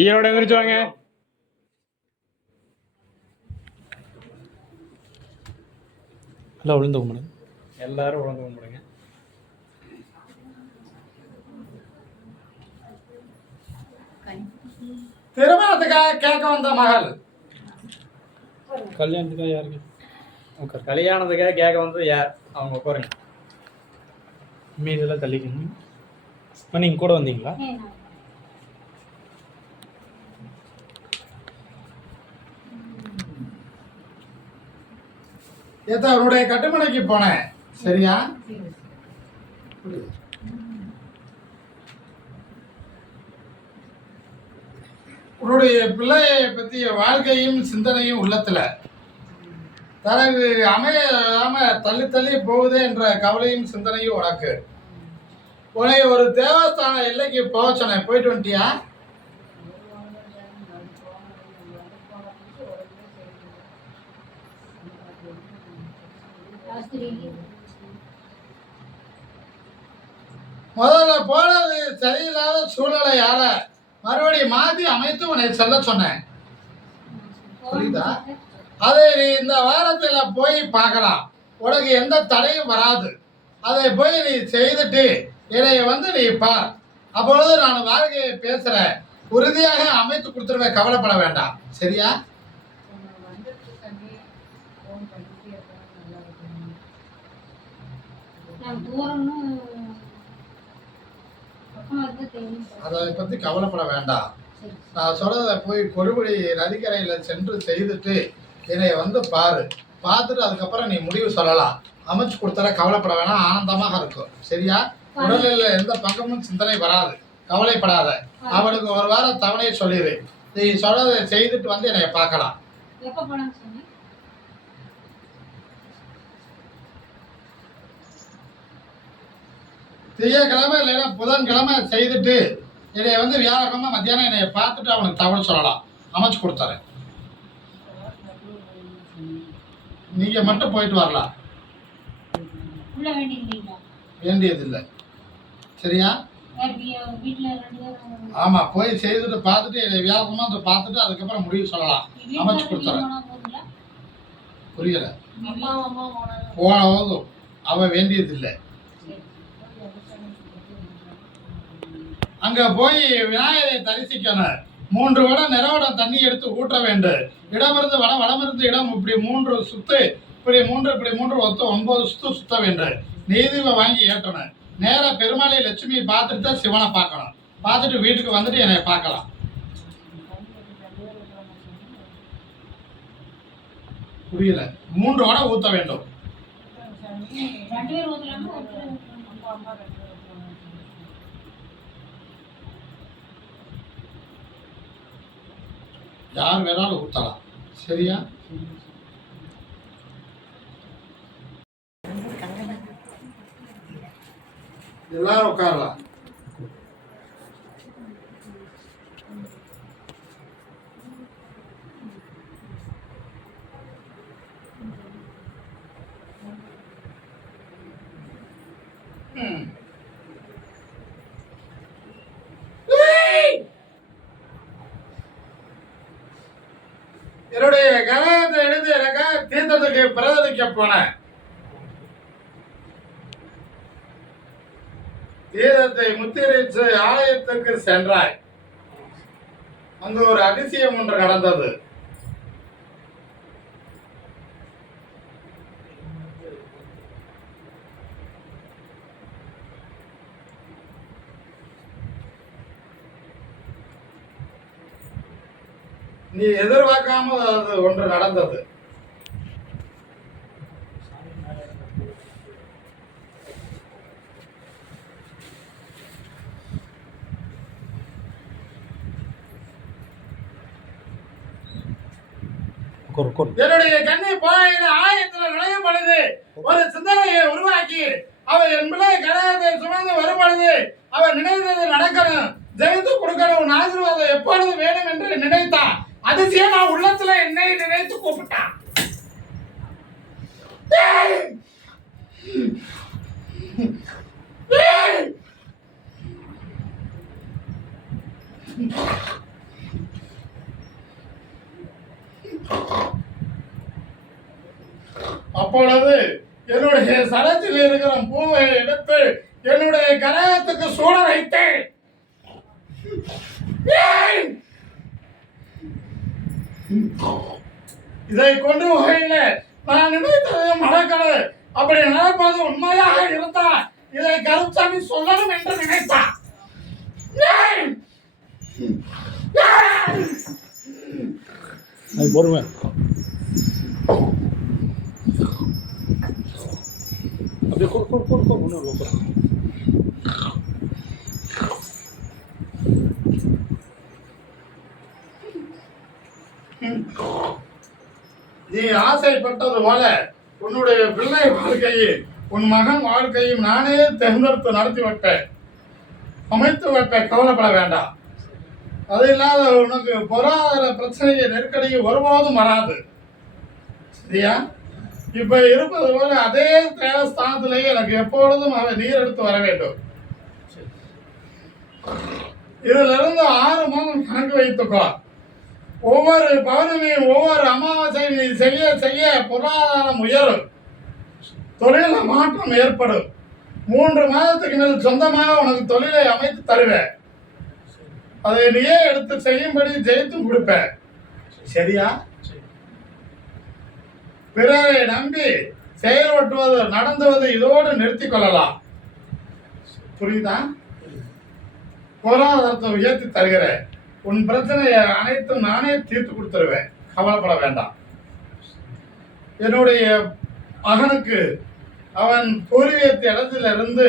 ஈரோடு எந்திரிச்சு வாங்க. எல்லாம் விழுந்து கும்பிடுங்க. எல்லாரும் விழுந்து கும்பிடுங்க. திருமணத்துக்காக கேட்க வந்த மகள். கல்யாணத்துக்காக யாருக்கு? கல்யாணத்துக்காக கேட்க வந்து யார்? அவங்க உட்காருங்க. மீதெல்லாம் தள்ளிக்கணும். நீங்க கூட வந்தீங்களா? அவருடைய கட்டுமனைக்கு போனேன். சரியா? உன்னுடைய பிள்ளையை பற்றிய வாழ்க்கையும் சிந்தனையும் உள்ளத்துல தனக்கு அமையாம தள்ளி தள்ளி போகுதே என்ற கவலையும் சிந்தனையும் உனக்கு. உன்னை ஒரு தேவஸ்தான எல்லைக்கு போக சொன்னேன். போயிட்டு வந்துட்டியா? முதல்ல போனது சரியில்லாத சூழ்நிலை யார மறுபடியும் மாற்றி அமைத்து உன்னை செல்ல சொன்னேன். புரியுதா? அதை நீ இந்த வாரத்தில் போய் பார்க்கலாம். உனக்கு எந்த தடையும் வராது. அதை போய் நீ செய்துட்டு என்னை வந்து நீ பார். அப்பொழுது நான் வாழ்க்கையை பேசுறேன். உறுதியாக அமைத்து கொடுத்துருவேன். கவலைப்பட வேண்டாம். சரியா? அதை பத்தி கவலைப்பட வேண்டாம். நான் சொல்றத போய் கொடுமுடி நதிக்கரையில் சென்று செய்துட்டு என்னை வந்து பாரு. பார்த்துட்டு அதுக்கப்புறம் நீ முடிவு சொல்லலாம். அமைச்சு கொடுத்தர. கவலைப்பட வேணாம். ஆனந்தமாக இருக்கும். சரியா? உடலில் எந்த பக்கமும் சிந்தனை வராது. கவலைப்படாத. அவனுக்கு ஒரு வாரம் தவணையை சொல்லிடு. நீ சொல்றதை செய்துட்டு வந்து என்னை பார்க்கலாம். திங்கக்கிழமை இல்லைன்னா புதன்கிழமை செய்துட்டு என்னை வந்து வியாழக்கிழமை மத்தியானம் என்னை பார்த்துட்டு அவனுக்கு தவணை சொல்லலாம். அமைச்சு கொடுத்தாரேன். நீங்க மட்டும் போயிட்டு வரலாம். வேண்டியதில்லை. சரியா? ஆமா, போய் செய்துட்டு பார்த்துட்டு என்னை வியாழக்கிழமை வந்து பார்த்துட்டு அதுக்கப்புறம் முடிவு சொல்லலாம். அமைச்சு கொடுத்தாரேன். புரியல? போனதும் அவன் வேண்டியதில்லை. அங்க போய் விநாயகரை தரிசிக்கணும். 3 வடம் நிறவடம் தண்ணி எடுத்து ஊற்ற வேண்டும். இடமிருந்து வடம், வடமிருந்து இடம், இப்படி 3 சுத்து, இப்படி 3 இப்படி 3 ஒத்து 9 சுத்து சுத்த வேண்டும். நீதிவை வாங்கி ஏற்றணும். நேராக பெருமாளை லட்சுமி பார்த்துட்டு தான் சிவனை பார்க்கணும். பார்த்துட்டு வீட்டுக்கு வந்துட்டு என்னை பார்க்கலாம். புரியல? 3 வடம் ஊற்ற வேண்டும். யார் வேணாலும் ஊற்றலாம். சரியா? எல்லாரும் உட்காரலாம். என்னுடைய கலகத்தை எழுதி எனக்காக தீர்த்தத்துக்கு பிரதலிக்க போனேன். தீர்த்தத்தை முத்திரைச்சு ஆலயத்துக்கு சென்றாய். அங்கு ஒரு அதிசயம் ஒன்று நடந்தது. நீ எதிர்பார்க்காம அது ஒன்று நடந்தது. என்னுடைய கண்ணை போயின ஆயத்தில் நுழையும் பொழுது ஒரு சிந்தனையை உருவாக்கி அவர் என் பிள்ளை கழகத்தை சுமந்து வரும் பொழுது அவர் நினைத்தது நடக்கணும், ஜெயித்து கொடுக்கணும், ஆசீர்வாதம் எப்பொழுது வேணும் என்று நினைத்தார். அதிசயமா உள்ளத்துல என்னை நினைத்து கூப்பிட்டான். அப்பொழுது என்னுடைய சரத்தில் இருக்கிற பூவை எடுத்து என்னுடைய கரகத்துக்கு சூட வைத்தேன். இதை கொண்டு வகையில நான் நினைத்தது நடக்கல. அப்படி நடப்பது உண்மையாக இருந்தால் இதை கருப்சாமி சொல்லணும் என்று நினைத்தார். பொறுமை அப்படியே ஒன்று நீ ஆசைப்பட்டது போல உன்னுடைய பிள்ளை வாழ்க்கையும் உன் மகன் வாழ்க்கையும் நானே தேர்ந்தெடுத்து நடத்தி வைப்பேன், அமைத்து வைப்பேன். கவலைப்பட வேண்டாம். அது இல்லாத உனக்கு பொருளாதார பிரச்சனையை நெருக்கடியை ஒருபோதும் வராது. சரியா? இப்ப இருப்பது போல அதே தேவஸ்தானத்திலேயே எனக்கு எப்பொழுதும் அவன் நீர் எடுத்து வர வேண்டும். இதுல இருந்து 6 மாதம் கணக்கு வைத்துக்கோ. ஒவ்வொரு பௌர்ணமியும் ஒவ்வொரு அமாவாசையும் நீ செய்ய செய்ய பொருளாதாரம் உயரும், தொழில மாற்றம் ஏற்படும். 3 மாதத்துக்கு மேல் சொந்தமாக உனக்கு தொழிலை அமைத்து தருவேன். அதை நீயே எடுத்து செய்யும்படி ஜெயித்து கொடுப்பேன். சரியா? பிறரை நம்பி செயல்பட்டுவது நடந்துவது இதோடு நிறுத்திக் கொள்ளலாம். புரியுதா? பொருளாதாரத்தை உயர்த்தி தருகிறேன். உன் பிரச்சனையை அனைத்தும் நானே தீர்த்து கொடுத்துருவேன். கவலைப்பட வேண்டாம். என்னுடைய மகனுக்கு அவன் பூர்வீகத்து இடத்திலிருந்து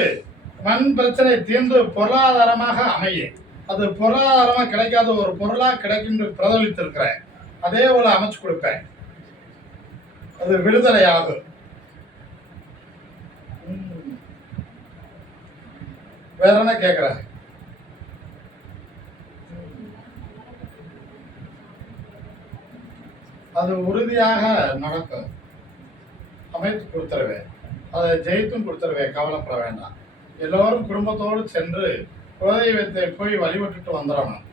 மண் பிரச்சனை தீர்ந்து பொருளாதாரமாக அமையும். அது பொருளாதாரமாக கிடைக்காத ஒரு பொருளாக கிடைக்கும் பிரதலித்திருக்கிறேன். அதே போல அமைச்சு கொடுப்பேன். அது விடுதலை ஆகும். வேற என்ன கேட்குற? அது உறுதியாக நடக்கும். அமைத்து கொடுத்துருவேன். அதை ஜெயித்தும் கொடுத்துருவேன். கவலைப்பட வேண்டாம். எல்லோரும் குடும்பத்தோடு சென்று குலதெய்வத்தை போய் வழிபட்டுட்டு வந்துடணும்.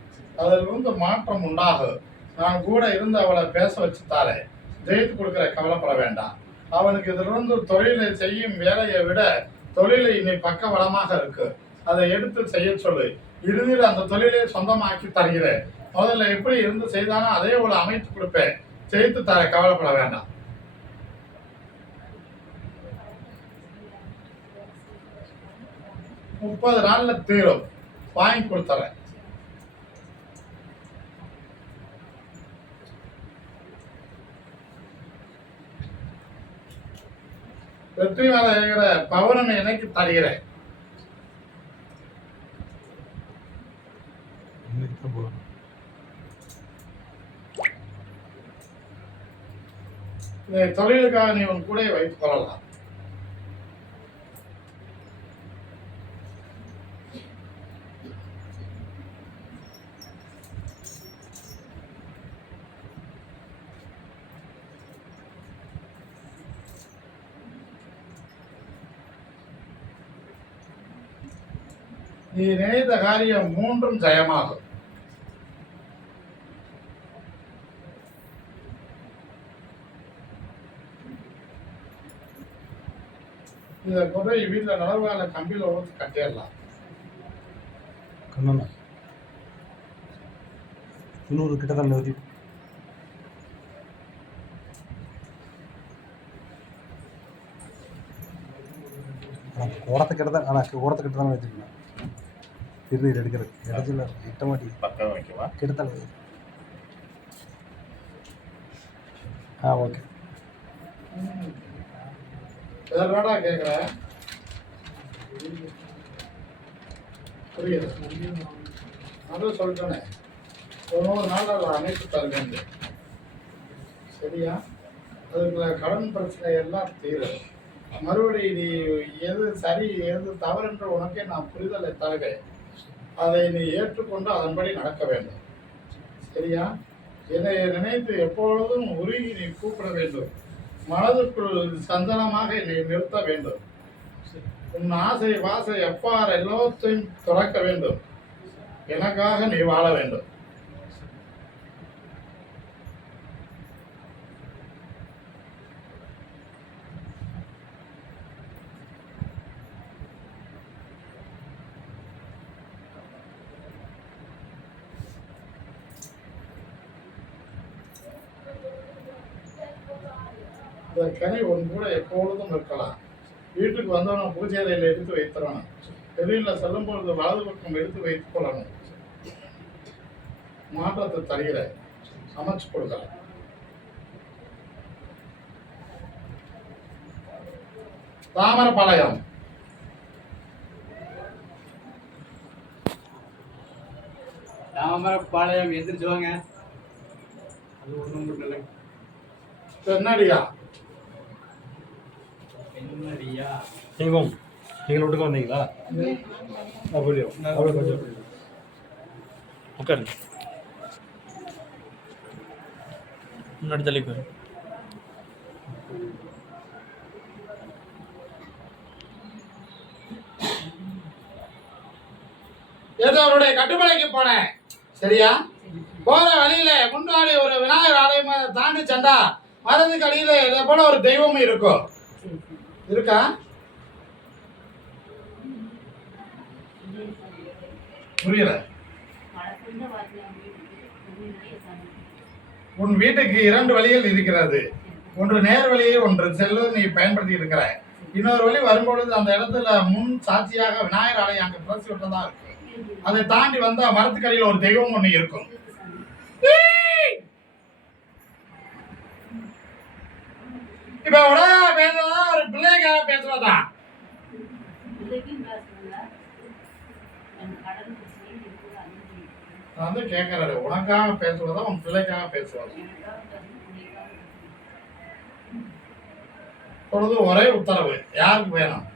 அதிலிருந்து மாற்றம் உண்டாகும். நான் கூட இருந்து அவளை பேச வச்சுத்தாலே ஜெயித்து கொடுக்குற. கவலைப்பட வேண்டாம். அவனுக்கு இதிலிருந்து தொழிலை செய்யும் வேலையை விட தொழிலை இனி பக்க வளமாக இருக்கு. அதை எடுத்து செய்ய சொல்லு. இறுதியில் அந்த தொழிலை சொந்தமாக்கி தருகிறேன். முதல்ல எப்படி இருந்து செய்தானோ அதே போல அமைத்து கொடுப்பேன். ஜெயித்து தர. கவலைப்பட வேண்டாம். முப்பது நாள்ல தீரும். வாங்கி கொடுத்துறேன். வெற்றி மேல இருக்கிற பௌர்ணமி எனக்கு தருகிறேன். இந்த தொழிலுக்காக நீ உன் கூட வைத்துக் கொள்ளலாம். நீ நினைத்த காரியம் 3ம் ஜெயமாகும். இதை கொண்டு வீட்டில் நடவுகால கம்பியில் ஊற்றி கட்டிடலாம். இன்னொரு கிட்டத்தட்ட நிறுத்தி ஓரத்துக்கிட்ட தான். ஆனால் ஓரத்துக்கிட்ட தான் வச்சுருக்கேன். திருநீர் எடுக்கிறது இடத்துல இட்ட மாட்டி பக்கம் வைக்கவா கிட்டத்தட்ட. ஓகே. வேறடா கேட்குறேன். புரியுது? அதுவும் சொல்லிட்டேனே. ஒரு நாள் அதை அமைத்து தருவேன். சரியா? அதுக்குள்ள கடன் பிரச்சனை எல்லாம் தீரும். மறுபடியும் நீ எது சரி எது தவறு என்று உனக்கே நான் புரிதலை தருவேன். அதை நீ ஏற்றுக்கொண்டு அதன்படி நடக்க வேண்டும். சரியா? என்னை நினைத்து எப்பொழுதும் உருகி நீ கூப்பிட வேண்டும். மனதுக்குள் சந்தனமாக என்னை நிறுத்த வேண்டும். உன் ஆசை வாசை எப்பார் எல்லாத்தையும் துறக்க வேண்டும். எனக்காக நீ வாழ வேண்டும். இந்த கனி உன் கூட எப்பொழுதும் இருக்கலாம். வீட்டுக்கு வந்தவன பூஜை அறையில் எடுத்து வைத்திடணும். வெளியில் செல்லும் பொழுது வலது பக்கம் எடுத்து வைத்துக் கொள்ளணும். மாற்றத்தை தருகிற அமைச்சு கொடுக்கலாம். தாமரபாளையம். தாமரபாளையம் எந்திரிச்சு வாங்க. அது ஒன்றும் இல்லை. தென்னடியா. என்னடியா நீங்களும் நீங்கள் வீட்டுக்கு வந்தீங்களா? அப்படியோ அவ்வளோ கொஞ்சம் உட்காருங்க. முன்னாடி தள்ளி போய் ஏதோ அவருடைய கட்டுமலைக்கு போனேன். சரியா? போற வழியில முன்னாடி ஒரு விநாயகர் ஆலயம் தாண்டி சென்றா மரத்துக்கு அடியில இதை போல ஒரு தெய்வமும் இருக்கும். இருக்கா? புரியல. உன் வீட்டுக்கு 2 வழிகள் இருக்கிறது. ஒன்று நேர் வழியை, ஒன்று செல்லு நீ பயன்படுத்தி இருக்கிற. இன்னொரு வழி வரும்பொழுது அந்த இடத்துல முன் சாட்சியாக விநாயகர் ஆலயம் அங்க பிரசி விட்டதா இருக்கு. அதை தாண்டி வந்தா மரத்துக்கடியில் ஒரு தெய்வம் ஒண்ணு இருக்கும். இப்ப உலக பேசுறதா ஒரு பிள்ளைக்காக பேசுறதா? நான் வந்து கேட்கறாரு, உனக்காக பேசுவதா உன் பிள்ளைக்காக பேசுவதா? பொழுது ஒரே உத்தரவு, யாருக்கு வேணும்?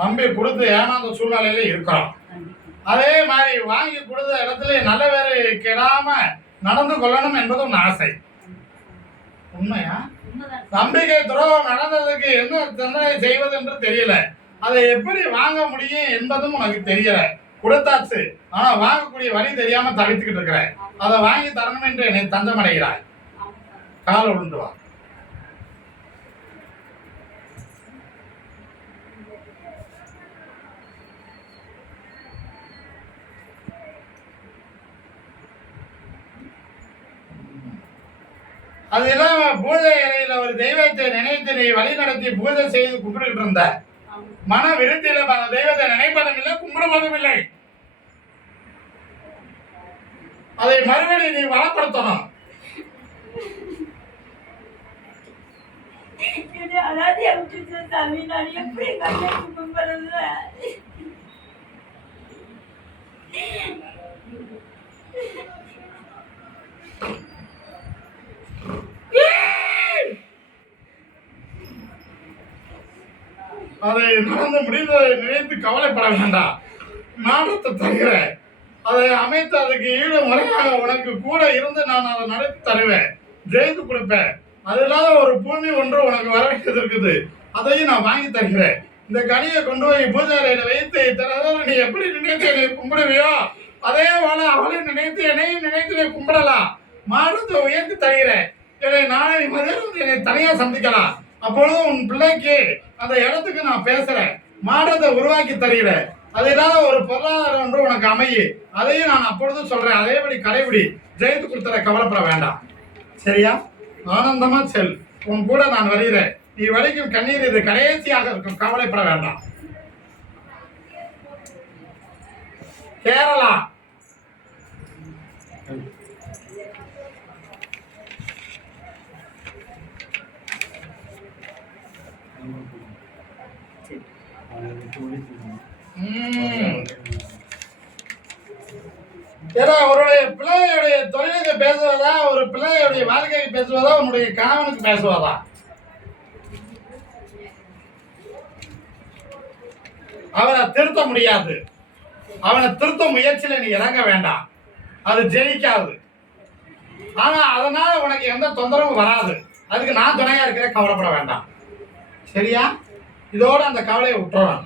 நம்பி கொடுத்து ஏமாந்த சூழ்நிலையில இருக்கிறோம். அதே மாதிரி வாங்கி கொடுத்த இடத்துல நல்ல பேரு கெடாம நடந்து கொள்ளணும் என்பது உன் ஆசை. உண்மையா? நம்பிக்கை துரோகம் நடந்ததுக்கு என்ன தண்டனை செய்வது என்று தெரியல. அதை எப்படி வாங்க முடியும் என்பதும் உனக்கு தெரியல. கொடுத்தாச்சு, ஆனா வாங்கக்கூடிய வழி தெரியாம தவித்துக்கிட்டு இருக்கிற. அதை வாங்கி தரணும் என்று என்னை தஞ்சம் அடைகிறாய். கால் உண்டு வா. அது இல்லாம பூஜை அறையில ஒரு தெய்வத்தை நினைத்து நீ வழி நடத்தி பூஜை செய்து கும்பிட்டு இருந்த. மன விருத்தியில அந்த தெய்வத்தை நினைப்பதும் இல்லை, கும்பிடுவதும் இல்லை. அதை மறுபடியும் நீ வளப்படுத்தணும். அதை நடந்து முடிந்ததை நினைத்து கவலைப்பட வேண்டாம். நாடத்தை தருகிற அதை அமைத்து அதுக்கு ஈடு முறையாக உனக்கு கூட இருந்து நான் அதை நடத்தி தருவேன், ஜெயித்து கொடுப்பேன். அது இல்லாத ஒரு பூமி ஒன்று உனக்கு வர வேண்டியது இருக்குது, அதையும் நான் வாங்கி தருகிறேன். இந்த கனியை கொண்டு போய் பூஜை அறையில வைத்து நீ எப்படி நினைத்து என்னை கும்பிடுவியோ அதே போல அவளையும் நினைத்து என்னையும் நினைத்து நீ கும்பிடலாம். மாடத்தை உயர்த்தி தருகிறேன். என்னை நாளை மதியம் என்னை தனியா சந்திக்கலாம். அப்பொழுது உன் பிள்ளைக்கு அந்த இடத்துக்கு நான் பேசுறேன், மாடத்தை உருவாக்கி தருகிறேன். அது இல்லாத ஒரு பொருளாதாரம் ஒன்று உனக்கு அமையு, அதையும் நான் அப்பொழுது சொல்றேன். அதேபடி கடைபிடி, ஜெயித்து கொடுத்துற, கவலைப்பட வேண்டாம். சரியா? ஆனந்தமா செல், உன் கூட நான் வருகிறேன். நீ வலிக்கும் கண்ணீர் இது கடைசியாக இருக்கும், கவலைப்பட வேண்டாம். கேரளா. ஏன்னா அவருடைய பிள்ளையுடைய தொழிலுக்கு பேசுவதா, ஒரு பிள்ளையுடைய வாழ்க்கைக்கு பேசுவதா, உன்னுடைய கணவனுக்கு பேசுவதா? அவனை திருத்த முடியாது. அவனை திருத்த முயற்சியில நீ இறங்க வேண்டாம், அது ஜெயிக்காது. ஆனா அதனால உனக்கு எந்த தொந்தரவும் வராது. அதுக்கு நான் துணையா இருக்கிற, கவலைப்பட வேண்டாம். சரியா? இதோட அந்த கவலையை விட்டுறோம்.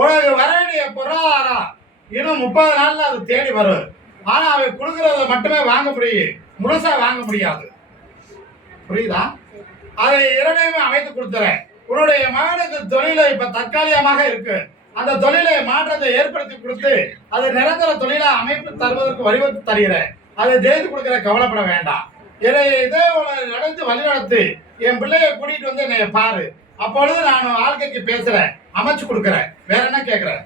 உனக்கு வர வேண்டிய பொருளாதாரம் இன்னும் 30 நாள்ல அது தேடி வரும். ஆனா அவன் கொடுக்கறத மட்டுமே வாங்க முடியும், முழுசா வாங்க முடியாது. புரியுதா? அதை இரண்டையுமே அமைத்து கொடுத்துறேன். உன்னுடைய மகனுக்கு தொழிலை இப்ப தற்காலிகமாக இருக்கு, அந்த தொழிலை மாற்றத்தை ஏற்படுத்தி கொடுத்து அது நிரந்தர தொழிலா அமைப்பு தருவதற்கு வழிவகுத்து தருகிறேன். அதை ஜெயித்து கொடுக்கிற, கவலைப்பட வேண்டாம். இதே நடந்து வழிநடத்து. என் பிள்ளைய கூட்டிட்டு வந்து என்னைய பாரு, அப்பொழுது நான் வாழ்க்கைக்கு பேசுறேன், அமைச்சு கொடுக்குறேன். வேற என்ன கேட்கிறேன்?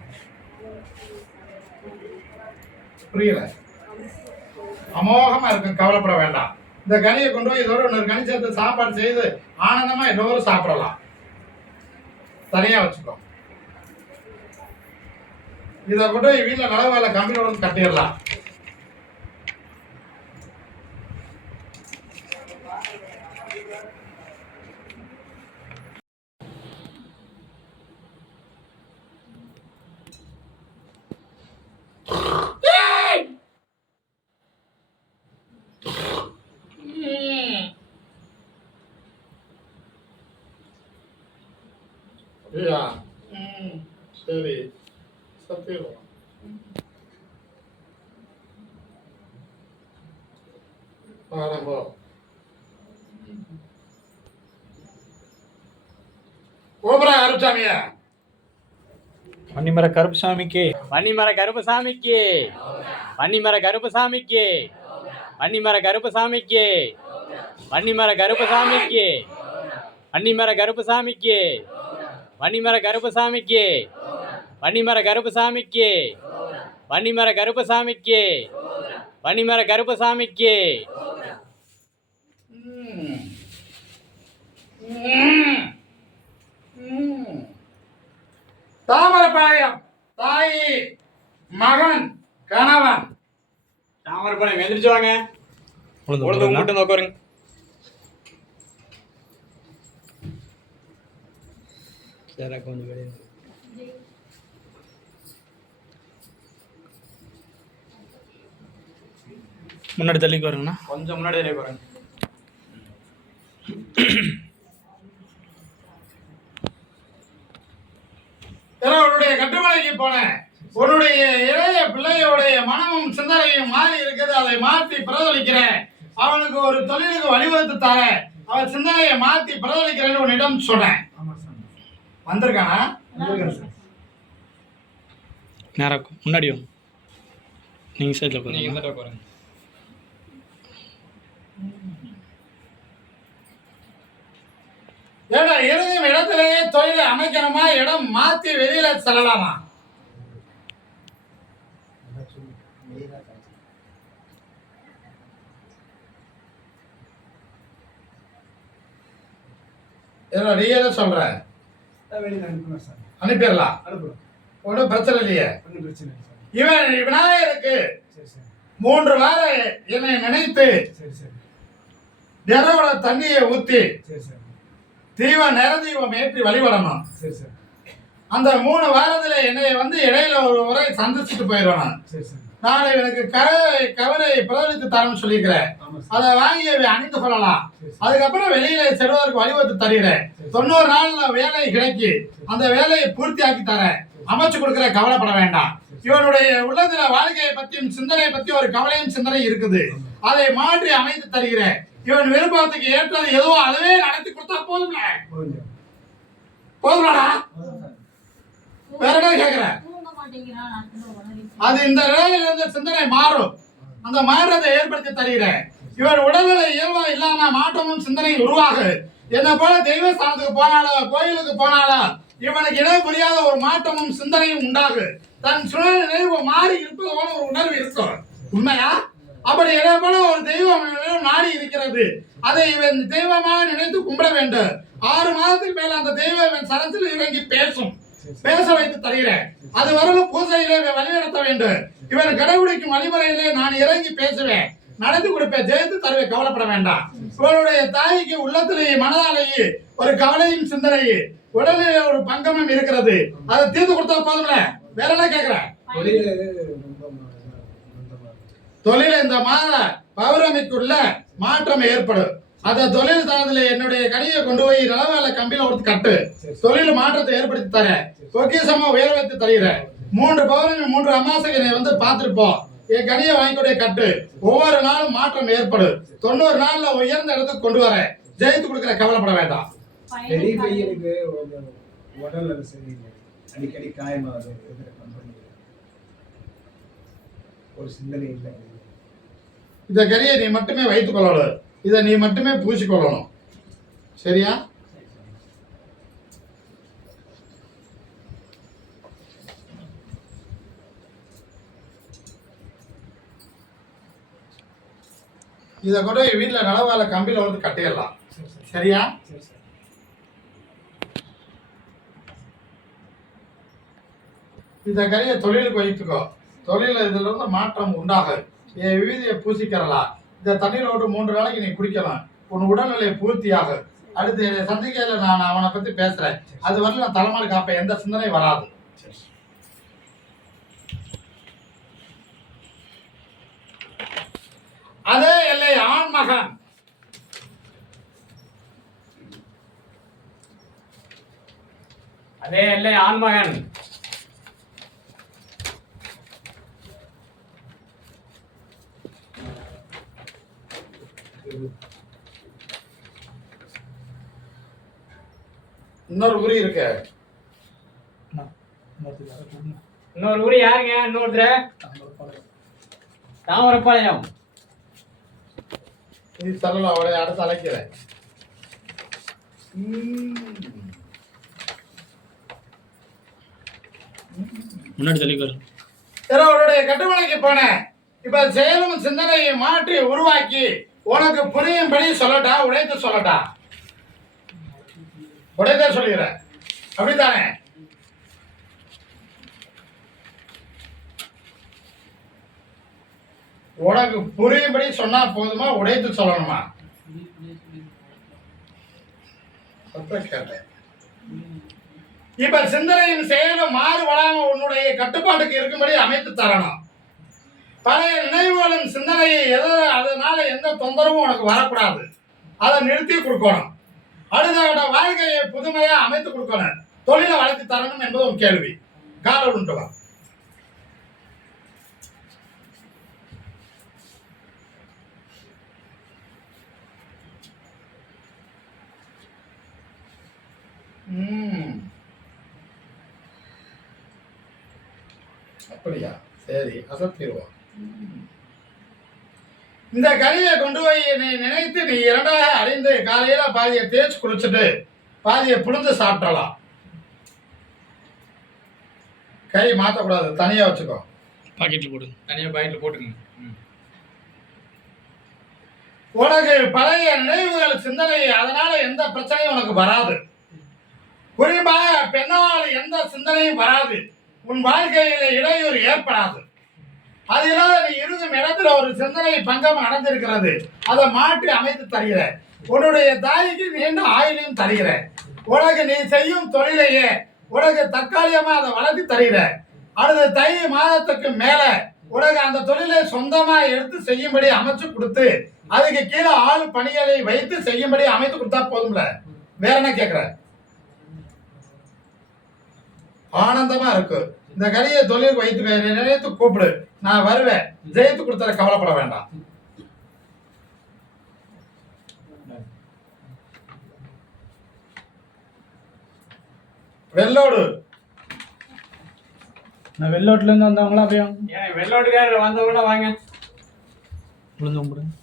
புரியல? அமோகமா இருக்கும், கவலைப்பட வேண்டாம். இந்த கனியை கொண்டு போய் இதோட இன்னொரு கனி சேர்த்து சாப்பாடு செய்து ஆனந்தமா எல்லோரும் சாப்பிடலாம். தனியா வச்சுக்கோ. இதை கொண்டு போய் வீட்டில் நலவால கம்பியோட கட்டிடலாம். ஐயா, சரி, சத்தியம். போ. கோபுரா அருச்சாமியா, வன்னிமர கருப்புசாமிக்கு, வன்னிமர கருப்புசாமிக்கு, வன்னிமர கருப்புசாமிக்கு, வன்னிமர கருப்புசாமிக்கு, வன்னிமர கருப்புசாமிக்கு, வன்னிமர கருப்புசாமிக்கு, வன்னிமர கருப்புசாமிக்கு, வன்னிமர கருப்புசாமிக்கு, வன்னிமர கருப்புசாமிக்கு, வன்னிமர கருப்புசாமிக்கு. தாமரபாளையம் தாய் மகன் கணவன். தாமரபாளையம் எந்திரிச்சு வாங்க. உழுது மட்டும் உட்காருங்க. சரி, கொஞ்சம் வெளியே முன்னாடி தள்ளி வருங்கண்ணா, கொஞ்சம் முன்னாடி தள்ளி உட்காருங்க. உன்னுடைய கட்டுமலைக்கு போனேன். உன்னுடைய இளைய பிள்ளையோடைய மனமும் சிந்தனையும் மாறி இருக்குது, அதை மாற்றி பிரதிபலிக்கிறேன். அவனுக்கு ஒரு தொழிலுக்கு வழிவகுத்து தரேன், அவன் சிந்தனையை மாற்றி பிரதிபலிக்கிறேன்னு உன்னிடம் சொன்னேன். வந்திருக்கானா? நேரம் முன்னாடி வாங்க. நீங்கள் சைடில் உட்காருங்க. நீங்கள் இந்த உட்காருங்க. ஏடா, இருக்கும் இடத்திலேயே தொழிலை அமைக்கணுமா, இடம் மாத்தி வெளியில செல்லலாமா? என்ன நீ என்ன சொல்ற? அனுப்பிடலாம், ஒன்றும் பிரச்சனை இல்லையே. இவன் விநாயகருக்கு 3 வாரம் என்னை நினைத்து தினோட தண்ணியை ஊத்தி நிறதீபம் ஏற்றி வழிபடணும். அந்த 3 வாரத்துல என்னை வந்து இடையில ஒரு முறை சந்திச்சுட்டு போயிடுவான். நான் எனக்கு கவரை பிரதித்து தரேன்னு சொல்லியிருக்கிறேன். அதை வாங்கி அணிந்து கொள்ளலாம். அதுக்கப்புறம் வெளியில செல்வதற்கு வழிவகுத்து தருகிறேன். 90 நாள்ல வேலை கிடைக்கி அந்த வேலையை பூர்த்தி ஆக்கி தரேன், அமைச்சு கொடுக்கிற, கவலைப்பட வேண்டாம். இவனுடைய உள்ளத்துல வாழ்க்கையை பற்றியும் சிந்தனையை பத்தி ஒரு கவலையும் சிந்தனை இருக்குது, அதை மாற்றி அமைத்து தருகிறேன். இவன் விருப்பத்துக்கு ஏற்றது எதுவோ அதுவே நடத்தி கொடுத்தா போதும்ல. போதுமாடா? வேற என்ன கேக்குற? அது இந்த நிலையில இருந்து சிந்தனை மாறும், அந்த மாற்றத்தை ஏற்படுத்தி தருகிறேன். இவன் உடல்நிலை இயல்பா இல்லாம மாற்றமும் சிந்தனை உருவாகு. என்ன போல தெய்வ ஸ்தானத்துக்கு போனாலோ கோயிலுக்கு போனாலோ இவனுக்கு இடம் புரியாத ஒரு மாற்றமும் சிந்தனையும் உண்டாகு. தன் சுழல் நினைவு மாறி இருப்பது போல ஒரு உணர்வு இருக்கும். உண்மையா? அப்படி இதே போல ஒரு தெய்வம் நாடி இருக்கிறது, அதை இவன் தெய்வமாக நினைத்து கும்பிட வேண்டும். 6 மாதத்துக்கு மேல அந்த தெய்வம் இவன் சரத்தில் இறங்கி பேசும். பேச வைத்து தருகிறேன். அது வரலும் பூஜையிலே வழிநடத்த வேண்டும். இவர் கடைபிடிக்கும் வழிமுறையிலே நான் இறங்கி பேசுவேன், நடத்தி கொடுப்பேன், ஜெயித்து தருவேன், கவலைப்பட வேண்டாம். இவருடைய தாய்க்கு உள்ளத்திலேயே மனதாலேயே ஒரு கவலையும் சிந்தனையே உடலில் ஒரு பங்கமும் இருக்கிறது. அதை தீர்த்து கொடுத்தா போதும்ல, வேற என்ன கேட்கிறேன்? தொழில் இந்த மாத பௌர்ணமிக்குள்ள மாற்றம் ஏற்படும். அந்த தொழில் தளத்துல என்னுடைய கனியை கொண்டு போய் நிலவேல கம்பியில கொடுத்து கட்டு, தொழில் மாற்றத்தை ஏற்படுத்தி தரேன், பொக்கிசமா உயர வைத்து தருகிறேன். 3 பௌர்ணமி 3 அமாசைக்கு நீ வந்து பார்த்துருப்போம். என் கனியை வாங்கிக்கூடிய கட்டு, ஒவ்வொரு நாளும் மாற்றம் ஏற்படும். 90 நாள்ல உயர்ந்த இடத்துக்கு கொண்டு வரேன், ஜெயித்து கொடுக்குற, கவலைப்பட வேண்டாம். பெரிய பையனுக்கு உடல் அது சரியில்லை, அடிக்கடி காயமாகுது, ஒரு சிந்தனை இல்லை. இந்த கரியை நீ மட்டுமே வைத்துக் கொள்ளணும், இதை நீ மட்டுமே பூசிக்கொள்ளணும், சரியா? இதை கூட வீட்டில் நிலவால கம்பியில் வந்து கட்டிடலாம், சரியா? இந்த கரியை தொழிலுக்கு வைத்துக்கோ, தொழில இதுல இருந்து மாற்றம் உண்டாகும். என் வீதியை பூசிக்கிறலாம். இந்த தண்ணீர் ஓட்டு 3 நாளைக்கு நீ குடிக்கலாம், உன் உடல்நிலை பூர்த்தியாகும். அடுத்து சந்திக்கையில நான் அவனை பத்தி பேசுறேன், அது வரல நான் தலைமாரி காப்பேன், எந்த சிந்தனை வராது. அதே எல்லை ஆண் மகன், அதே இல்லை ஆண்மகன். இன்னொரு குறி இருக்கு. இன்னொரு ஊர் யாருங்க? இன்னொருத்தர் தாமரப்பாளையம். நீ சொல்லலாம், அவளை அடுத்து அழைக்கிறேன். முன்னாடி தள்ளிக்கோ. அவருடைய கட்டுமனைக்கு போனேன். இப்ப செயலும் சிந்தனையை மாற்றி உருவாக்கி உனக்கு புரியும்படி சொல்லட்டா, உடைத்து சொல்லட்டா? உடைத்தே சொல்லுகிறேன், அப்படித்தானே? உனக்கு புரியும்படி சொன்னா போதுமா, உடைத்து சொல்லணுமா? கேட்டேன். இப்ப சிந்தனையும் செயலும் மாறுபடாம உன்னுடைய கட்டுப்பாட்டுக்கு இருக்கும்படி அமைத்து தரணும். பழைய நினைவுகளும் சிந்தனையை அதனால எந்த தொந்தரவும் உனக்கு வரக்கூடாது, அதை நிறுத்தி கொடுக்கணும். அடுத்த வாழ்க்கையை புதுமையா அமைத்து கொடுக்கணும், தொழிலை வளர்த்து தரணும் என்பது ஒரு கேள்வி. கால உண்டுவா அப்படியா? சரி, அசத்திடுவோம். இந்த கனியை கொண்டு போய் நீ நினைத்து நீ 2ஆக அறிந்து காலையில பாதியை தேய்ச்சி குளிச்சுட்டு பாதியை புழிஞ்சு சாப்பிடலாம். கை மாற்றக்கூடாது, தனியா வச்சுக்கோ. பாக்கெட்டில் போடுங்க, தனியாக பாக்கெட்டில் போட்டுங்க. உனக்கு பழைய நினைவுகள் சிந்தனை, அதனால எந்த பிரச்சனையும் உனக்கு வராது. குறிப்பாக பெண்ணால் எந்த சிந்தனையும் வராது, உன் வாழ்க்கையில இடையூறு ஏற்படாது. அதனால நீ இருக்கும் இடத்துல ஒரு சிந்தனை பங்கம் நடந்திருக்கிறது, அதை மாற்றி அமைத்து தருகிற. உன்னுடைய தாய்க்கு நீண்ட ஆயுளையும் தருகிற. உனக்கு நீ செய்யும் தொழிலையே உனக்கு தற்காலிகமா அதை வளர்த்தி தருகிற. அடுத்த தை மாதத்துக்கு மேல உனக்கு அந்த தொழிலை சொந்தமா எடுத்து செய்யும்படி அமைச்சு கொடுத்து அதுக்கு கீழே ஆள் பணிகளை வைத்து செய்யும்படி அமைத்து கொடுத்தா போதும்ல, வேற என்ன கேட்கிற? ஆனந்தமா இருக்கு. இந்த கரியை தொழிலுக்கு வைத்து நினைத்து கூப்பிடு, நான் வருவேன், ஜெயித்து கொடுத்தத, கவலைப்பட வேண்டாம். வெள்ளோடு, நான் வெள்ளோட்டுல இருந்து வந்தவங்களா அப்படியே ஏன் வெள்ளோட்டுக்காரர் வந்தவங்கள வாங்க. விழுந்து கும்பிடுங்க.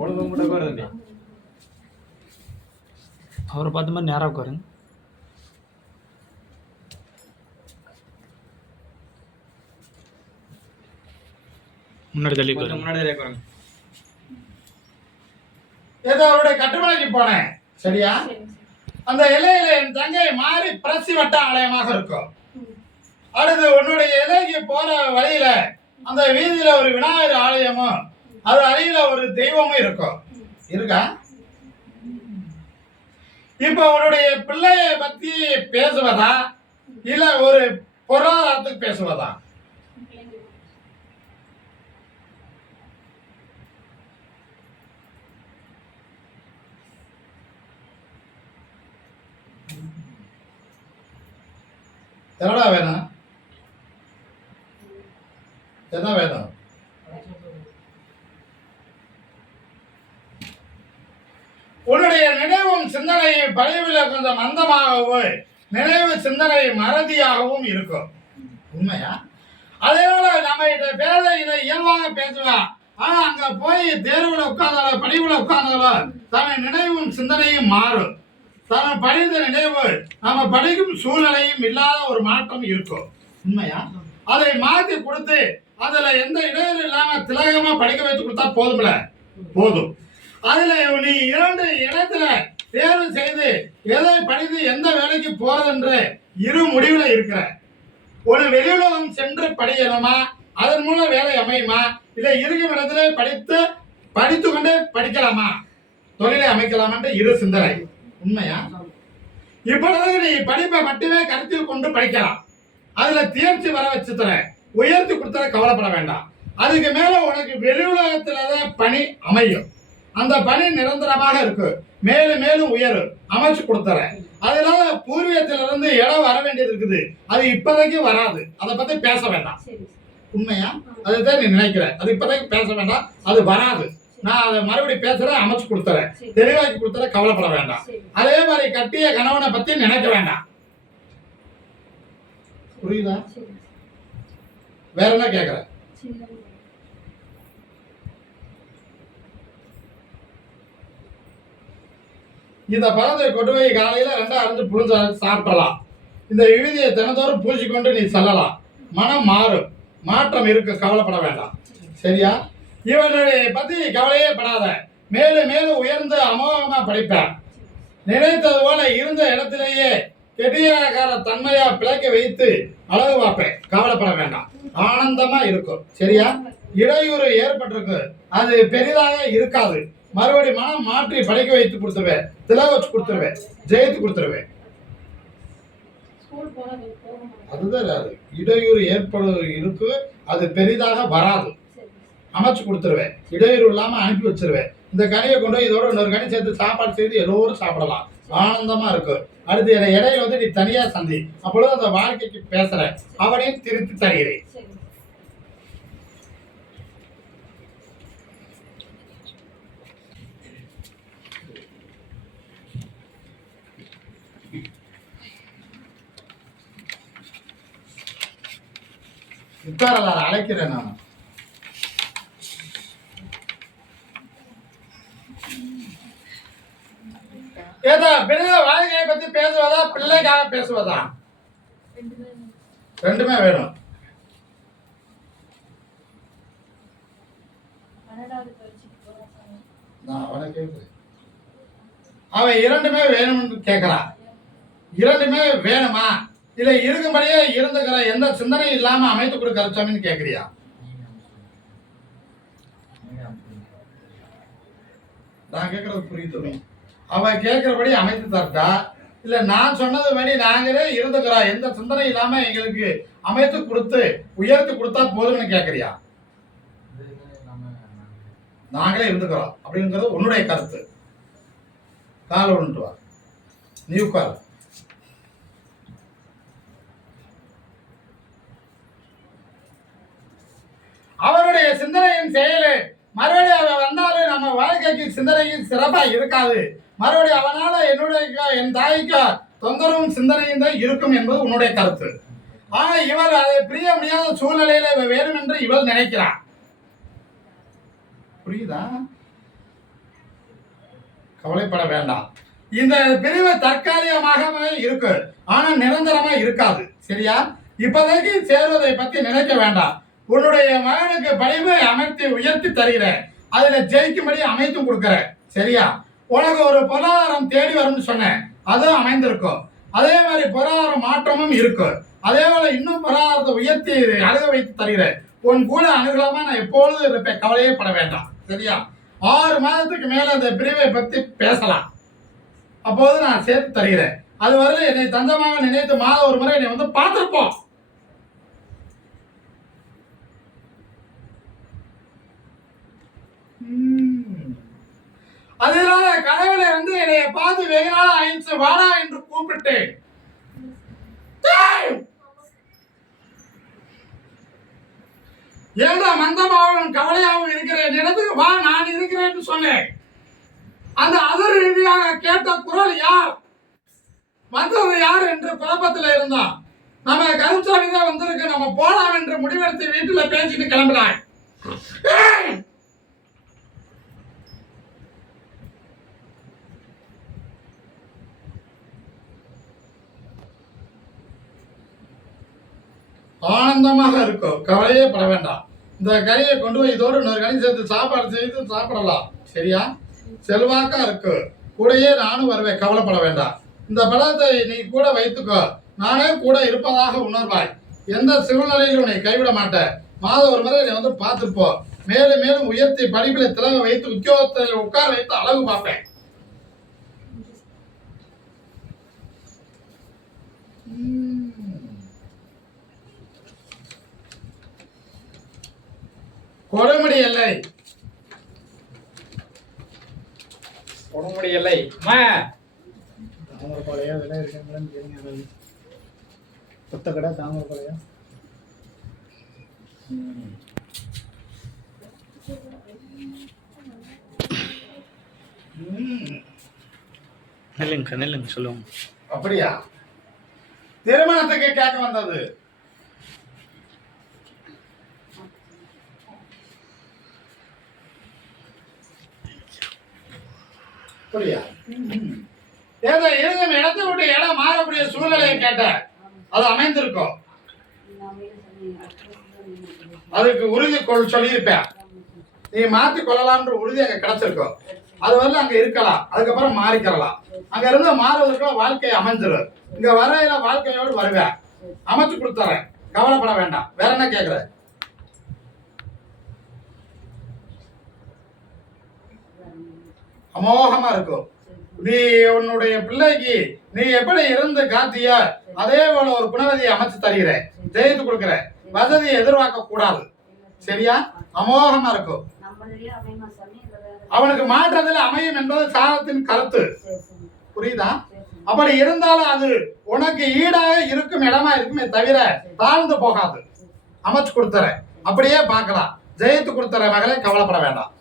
உழுந்து கும்பிட்டு வருது. அவரை பார்த்த மாதிரி நேராக உட்காருங்க. முன்னாடி தள்ளி கொஞ்சம் உட்காருங்க. முன்னாடி உட்காருங்க. ஏதோ அவருடைய கட்டுமனைக்கு போனேன். சரியா? அந்த எல்லையில என் தங்கை மாறி பிரசி வட்ட ஆலயமாக இருக்கும். அடுத்து உன்னுடைய எல்லைக்கு போற வழியில அந்த வீதியில ஒரு விநாயகர் ஆலயமும் அது அருகில ஒரு தெய்வமும் இருக்கும். இருக்கா? இப்ப உன்னுடைய பிள்ளைய பத்தி பேசுவதா இல்ல ஒரு பொருளாதாரத்துக்கு பேசுவதா? என்னடா வேணும்? என்ன வேணும்? உன்னுடைய நினைவும் சிந்தனையும் பதிவுல கொஞ்சம் மந்தமாகவும் நினைவு சிந்தனை மறதியாகவும் இருக்கும். உண்மையா? அதேபோல நம்ம பேர இதை இயல்பாக பேசுவா. ஆனா அங்க போய் தேர்வுல உட்கார்ந்தாலும் படிவுல உட்கார்ந்தாலும் தன் நினைவும் சிந்தனையும் மாறும். தன் படித்த நினைவு நம்ம படிக்கும் சூழ்நிலையும் இல்லாத ஒரு மாற்றம் இருக்கும். உண்மையா? அதை மாற்றி கொடுத்து அதுல எந்த இடையூறு இல்லாம திலகமா படிக்க வைத்து கொடுத்தா போதும்ல? போதும். அதுல நீ 2 இடத்துல தேர்வு செய்து எதை படித்து எந்த வேலைக்கு போறதென்று இரு முடிவுல இருக்கிற. ஒரு வெளியுலகம் சென்று படிக்கணுமா, அதன் மூலம் வேலை அமையுமா, இல்ல இருக்கும் இடத்துல படித்து கொண்டே படிக்கலாமா, தொழிலை அமைக்கலாமா இரு சிந்தனை. உண்மையா? இப்பொழுது நீ படிப்பை மட்டுமே கருத்தில் கொண்டு படிக்கலாம். அதுல தேர்ச்சி வர வச்சு தர, உயர்த்தி கொடுத்தர கவலைப்பட வேண்டாம். அதுக்கு மேல உனக்கு வெளி உலகத்துலதான் பணி அமையும். அந்த பணி நிரந்தரமாக இருக்கு. மேலும் மேலும் உயரும் அமைச்சு கொடுத்தர. அதனால பூர்வீகத்திலிருந்து இடம் வர வேண்டியது இருக்குது. அது இப்போதைக்கு வராது. அதை பத்தி பேச வேண்டாம். உண்மையா? அதுதான் நீ நினைக்கிற. அது இப்போதைக்கு பேச வேண்டாம். அது வராது. நான் அதை மறுபடியும் பேசுறேன், அமைச்சு கொடுத்துறேன், தெளிவாக்கி கொடுத்துறேன், கவலைப்பட வேண்டாம். அதே மாதிரி கட்டிய கணவனை பத்தி நினைக்க வேண்டாம். புரியுதா? வேற என்ன கேக்குற? இந்த பழத்தை கொண்டு போய் காலையில 2 அரைஞ்சு புரிஞ்சு சாப்பிடலாம். இந்த விழுதியை தினந்தோறும் பூசிக்கொண்டு நீ செல்லலாம். மனம் மாறும், மாற்றம் இருக்கு, கவலைப்பட வேண்டாம். சரியா? இவனுடைய பத்தி கவலையே படாத. மேலும் மேலும் உயர்ந்து அமோகமா படிப்பேன். நினைத்தது போல இருந்த இடத்திலேயே கெட்டியக்கார தன்மையா பிழைக்க வைத்து அழகு பார்ப்பேன். கவலைப்பட வேண்டாம், ஆனந்தமா இருக்கும். சரியா? இடையூறு ஏற்பட்டிருக்கு, அது பெரிதாக இருக்காது. மறுபடி மனம் மாற்றி படிக்க வைத்து கொடுத்துருவேன், திலக வச்சு கொடுத்துருவேன், ஜெயித்து கொடுத்துருவேன். அதுதான் இடையூறு ஏற்படுவது இருக்கு, அது பெரிதாக வராது. அமைச்சு கொடுத்துருவேன், இடையூறு இல்லாம அனுப்பி வச்சிருவேன். இந்த கனியை கொண்டு இதோட இன்னொரு கனி சேர்த்து சாப்பாடு செய்து எல்லோரும் சாப்பிடலாம், ஆனந்தமா இருக்கும். அடுத்து இடையில வந்து நீ தனியா சந்தி, அப்பொழுது அந்த வாழ்க்கைக்கு பேசுற அவனையும் திருத்தி தருகிறேன். உட்காரல, அழைக்கிறேன் நான். ஏதா பிறகு வாழ்க்கையை பத்தி பேசுவதா பிள்ளைக்காக பேசுவதா? ரெண்டுமே வேணும். நான் அவனை கேட்கிறேன், அவன் இரண்டுமே வேணும்னு கேட்கிறான். இரண்டுமே வேணுமா இல்ல இருக்கும்படியே இருந்துக்கிற எந்த சிந்தனை இல்லாம அமைத்து கொடுக்கிற சாமின்னு கேக்குறியா? நான் கேட்கறது புரியுது. அவன் கேட்கிறபடி அமைத்து தரட்டா இல்ல நான் சொன்னது படி நாங்களே இருந்துக்கிறோம், எந்த சிந்தனை இல்லாம எங்களுக்கு அமைத்து கொடுத்து உயர்த்தி கொடுத்தா போதும்னு கேட்கறியா? நாங்களே இருந்துக்கிறோம் அப்படிங்கிறது உன்னுடைய கருத்து. கால ஒன்று வா, நீ உட்கார். அவருடைய சிந்தனையின் செயலு மறுபடியும் அவன் வந்தாலும் நம்ம வாழ்க்கைக்கு சிந்தனையும் சிறப்பா இருக்காது. மறுபடியும் அவனால என் தாய்க்கு தொந்தரவும் சிந்தனையும் தான் இருக்கும் என்பது உன்னுடைய கருத்து. ஆனா இவள் அதை பிரிய முடியாத சூழ்நிலையில வேணும் என்று இவள் நினைக்கிறான். புரியுதா? கவலைப்பட வேண்டாம். இந்த பிரிவு தற்காலிகமாக இருக்கு, ஆனா நிரந்தரமா இருக்காது. சரியா? இப்போதைக்கு சேர்வதை பத்தி நினைக்க வேண்டாம். உன்னுடைய மகனுக்கு படிப்பை அமைத்து உயர்த்தி தருகிறேன். அதுல ஜெயிக்கும்படி அமைத்தும் கொடுக்கிறேன். சரியா? உனக்கு ஒரு பொருளாதாரம் தேடி வரும்னு சொன்னேன், அதுவும் அமைந்திருக்கும். அதே மாதிரி பொருளாதார மாற்றமும் இருக்கும். அதே போல இன்னும் பொருளாதாரத்தை உயர்த்தி அணுக வைத்து தருகிறேன். உன் கூட அணுகலாமா நான் எப்பொழுது இருப்பேன், கவலையே பட வேண்டாம். சரியா? 6 மாதத்துக்கு மேல அந்த பிரிவை பத்தி பேசலாம், அப்போது நான் சேர்த்து தருகிறேன். அது வரை என்னை தஞ்சமாக நினைத்து மாதம் ஒரு முறை என்னை வந்து பார்த்திருப்போம். அதனால கனவுல வந்து என்னைய பார்த்து வெகு நாள் ஆயிடுச்சு வாடா என்று கூப்பிட்டேன். ஏதோ மந்தமாகவும் கவலையாகவும் இருக்கிறேன், இடத்துக்கு வா நான் இருக்கிறேன் சொன்னேன். அந்த அதர் ரீதியாக கேட்ட குரல் யார், வந்தது யார் என்று குழப்பத்தில் இருந்தான். நம்ம கரும்சாமி தான் வந்திருக்கு, நம்ம போலாம் என்று முடிவெடுத்து வீட்டுல பேசிட்டு கிளம்பினான். ஆனந்தமாக இருக்கும், கவலையே பட வேண்டாம். இந்த கறியை கொண்டு போய் இதோடு இன்னொரு கறி சேர்த்து சாப்பாடு செய்து சாப்பிடலாம். சரியா? செல்வாக்கா இருக்கு, கூடயே நானும் வருவேன், கவலைப்பட வேண்டாம். இந்த பழத்தை நீ கூட வைத்துக்கோ, நானே கூட இருப்பதாக உணர்வாய். எந்த சூழ்நிலையிலும் உன்னை கைவிட மாட்டேன். மாதம் ஒரு முறை நீ வந்து பார்த்துப்போ. மேலும் மேலும் உயர்த்தி படிப்பில் திலக வைத்து உத்தியோகத்தில் உட்கார வைத்து அழகு பார்ப்பேன். கொடுமுடி எல்லை, கொடுமுடி எல்லை. அம்மா தாமரை பாளையா விலை இருக்குங்களான்னு கேளுங்க. கொத்த கடை தாமரை பாளையா. நெல்லுங்க சொல்லுவோம். அப்படியா? திருமணத்துக்கு கேட்க வந்தது. புரியா? ஏதோ இருக்கும் இடத்தை விட்டு இடம் மாறக்கூடிய சூழ்நிலையை கேட்ட, அது அமைந்திருக்கும். அதுக்கு உறுதி சொல்லியிருப்பேன், நீ மாத்தி கொள்ளலாம்ன்ற உறுதி அங்க கிடைச்சிருக்கும். அது வரல அங்க இருக்கலாம், அதுக்கப்புறம் மாறிக்கலாம். அங்க இருந்து மாறுவதற்குள்ள வாழ்க்கை அமைஞ்சிடும். இங்க வரையில வாழ்க்கையோடு வருவேன், அமைச்சு கொடுத்துறேன், கவலைப்பட வேண்டாம். வேற என்ன கேக்குற? அமோகமா இருக்கும். நீ உன்னுடைய பிள்ளைக்கு நீ எப்படி இருந்து காத்திய அதே போல ஒரு குணவதியை அமைச்சு தருகிறேன், ஜெயித்து கொடுக்கிறேன். வசதியை எதிர்பார்க்க கூடாது. சரியா? அமோகமா இருக்கும். அவனுக்கு மாற்றத்தில் அமையும் என்பது சாதத்தின் கருத்து. புரியுதா? அப்படி இருந்தாலும் அது உனக்கு ஈடாக இருக்கும் இடமா இருக்குமே தவிர தாழ்ந்து போகாது. அமைச்சு கொடுத்துறேன், அப்படியே பார்க்கலாம். ஜெயித்து கொடுத்துற மகளே, கவலைப்பட வேண்டாம்.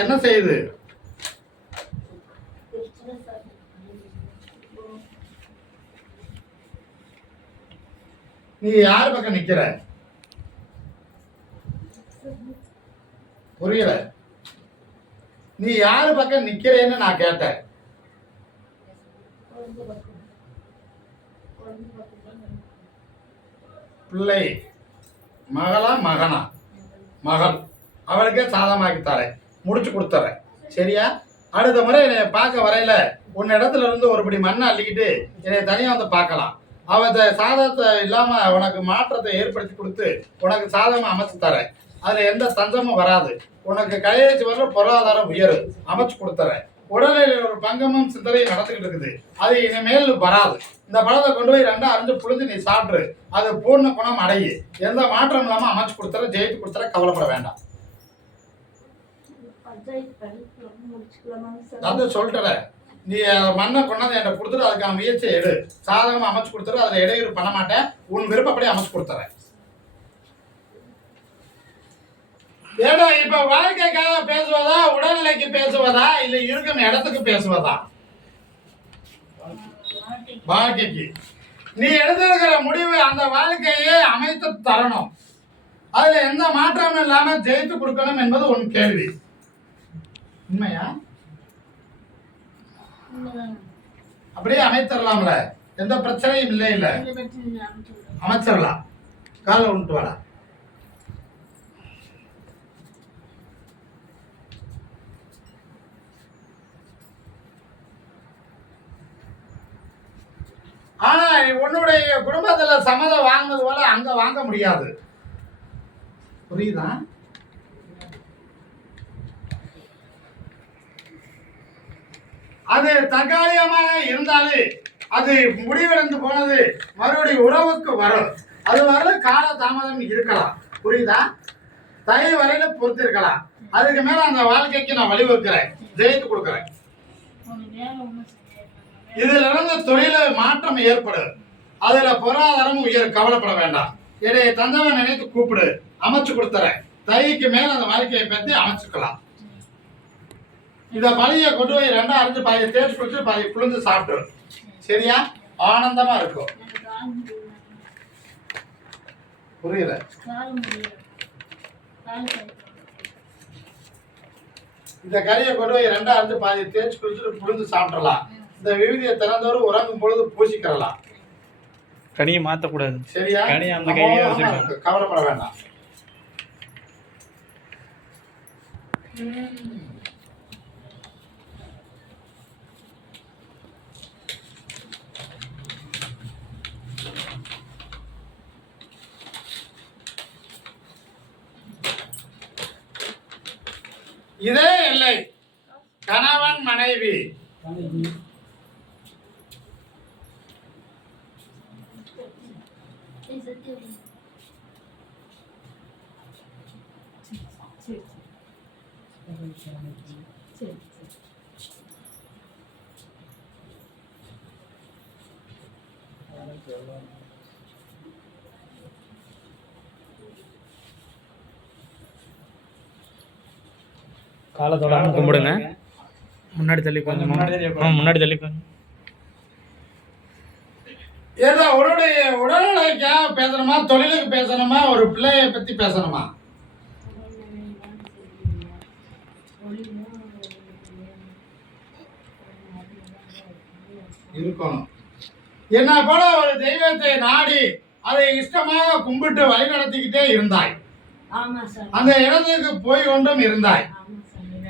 என்ன செய்யுது? நீ யார் பக்கம் நிக்கிற? புரியல. நீ யாரு பக்கம் நிக்கிறேன்னு நான் கேட்டேன். பிள்ளை மகளா மகனா? மகள். அவளுக்கே சாதமாக்கி தரேன், முடிச்சு கொடுத்துறேன். சரியா? அடுத்த முறை என்னை பார்க்க வரையில உன் இடத்துல இருந்து ஒருபடி மண்ணை அள்ளிக்கிட்டு என்னை தனியா வந்து பார்க்கலாம். அவ சாதத்தை இல்லாம உனக்கு மாற்றத்தை ஏற்படுத்தி கொடுத்து உனக்கு சாதமா அமைச்சு தரேன். அதுல எந்த தஞ்சமும் வராது. உனக்கு கையெழுத்து வர பொருளாதாரம் உயரு, அமைச்சு கொடுத்துறேன். உடலில் ஒரு பங்கமும் சிந்தனையும் நடந்துகிட்டு இருக்குது, அது இனிமேல் வராது. இந்த பழத்தை கொண்டு போய் 2 அரிஞ்சு புழிஞ்சு நீ சாப்பிடு, அது பூர்ண குணம் அடையு. எந்த மாற்றம் இல்லாம அமைச்சு கொடுத்துற, ஜெயித்து கொடுத்துற, கவலைப்பட வேண்டாம். நான் சொல்லிட்டல, நீ மண்ணை கொண்டாந்து என்கிட்ட கொடுத்துட்டு அதுக்கான முயற்சியை எடு. சாதகமா அமைச்சு கொடுத்துரு, அதுல இடையூறு பண்ண மாட்டேன். உன் விருப்பப்படி அமைச்சு கொடுத்துறேன். ஏடா இப்ப வாழ்க்கைக்காக பேசுவதா, உடல்நிலைக்கு பேசுவதா, இல்ல இருக்கும் இடத்துக்கு பேசுவதா? வாழ்க்கைக்கு. நீ எடுத்திருக்கிற முடிவு அந்த வாழ்க்கையே அமைத்து தரணும். அதுல எந்த மாற்றமும் இல்லாம ஜெயித்து கொடுக்கணும் என்பது உன் கேள்வி. உண்மையா? அப்படியே அமைச்சிடலாம்ல, எந்த பிரச்சனையும் இல்லை. இல்ல அமைச்சிடலாம். காலை உண்டு வாடா. ஆனா உன்னுடைய குடும்பத்துல சம்மதம் வாங்கினது போல அங்க வாங்க முடியாது. புரியுதா? அது தற்காலிகமாக இருந்தாலே அது முடிவடைந்து போனது மறுபடியும் உறவுக்கு வரும். அது வரையில கால தாமதம் இருக்கலாம். புரியுதா? தை வரையில பொறுத்திருக்கலாம். அதுக்கு மேல அந்த வாழ்க்கைக்கு நான் வழிவகுக்கிறேன், ஜெயித்து கொடுக்கிறேன். இதுல இருந்து தொழில மாற்றம் ஏற்படும். அதுல பொருளாதாரமும் உயர். கவலைப்பட வேண்டாம். என்னுடைய தந்தவன் நினைத்து கூப்பிடு, அமைச்சு கொடுத்துறேன். தைக்கு மேல அந்த வாழ்க்கையை பத்தி அமைச்சுக்கலாம். இத பழைய கொண்டு போய் 2 அரைஞ்சு பாதியை தேய்ச்சி கொடுத்து பாதியை புழிஞ்சு சாப்பிட்டு, சரியா? ஆனந்தமா இருக்கும். புரியல? இந்த கறியை கொண்டு போய் 2 அரைஞ்சு பாதியை தேய்ச்சி குடிச்சிட்டு புழிஞ்சு சாப்பிடலாம். இந்த விவிதியை திறந்தோடு உறங்கும் பொழுது பூசிக்கிறலாம். கனியை மாற்றக்கூடாது. சரியா? கனியை அந்த கையே வச்சுக்கணும். கவலைப்பட வேண்டாம். இதே இல்லை. கணவன் மனைவி காலத்தோட கும்பிடுங்க. முன்னாடி தள்ளி கொஞ்சம் முன்னாடி தள்ளி கொஞ்சம். ஏதோ உன்னுடைய உடல்நிலைக்காக பேசணுமா, தொழிலுக்கு பேசணுமா, ஒரு பிள்ளைய பத்தி பேசணுமா? இருக்கணும். என்ன போல ஒரு தெய்வத்தை நாடி அதை இஷ்டமாக கும்பிட்டு வழி நடத்திக்கிட்டே இருந்தாய். அந்த இடத்துக்கு போய் கொண்டும் இருந்தாய்.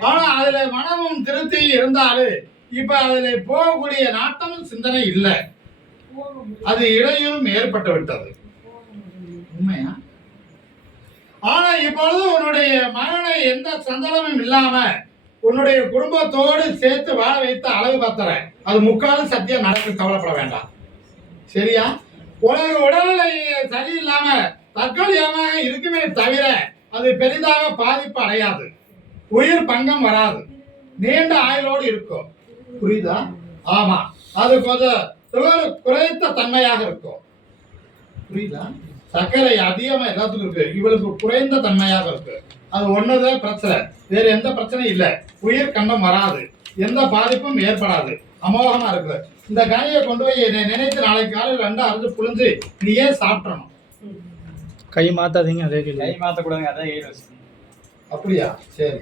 ஆனா அதுல மனமும் திருப்தி இருந்தாலும் இப்ப அதுல போகக்கூடிய நாட்டமும் சிந்தனை இல்லை. அது இடையூறும் ஏற்பட்டு விட்டது. உண்மையா? ஆனா இப்பொழுது உன்னுடைய மகனை எந்த சந்தனமும் இல்லாம உன்னுடைய குடும்பத்தோடு சேர்த்து வாழ வைத்து அழகு பத்தற அது முக்காலும் சத்தியம் நடக்கும். கவலைப்பட வேண்டாம். சரியா? உனக்கு உடல்நிலை சரியில்லாம தற்காலிகமாக இருக்குமே தவிர அது பெரிதாக பாதிப்பு அடையாது. உயிர் பங்கம் வராது. நீண்ட ஆயுளோடு இருக்கும். புரியுதா? ஆமா, அது கொஞ்சம் குறைத்த தன்மையாக இருக்கும். புரியுதா? சர்க்கரை அதிகமா எல்லாத்துக்கும் இருக்கு, இவளுக்கு குறைந்த தன்மையாக இருக்கு. அது ஒண்ணுதான் பிரச்சனை, வேற எந்த பிரச்சனையும் இல்லை. உயிர் கண்டம் வராது, எந்த பாதிப்பும் ஏற்படாது. அமோகமா இருக்கு. இந்த கனியை கொண்டு போய் என்னை நினைத்து நாளைக்கு காலையில் 2 அரைஞ்சு புழிஞ்சு நீயே சாப்பிடணும். கை மாத்தாதீங்க. அதே கை மாற்றக்கூடாதுங்க, அதே கையில் வச்சுக்கணும். அப்படியா? சரி,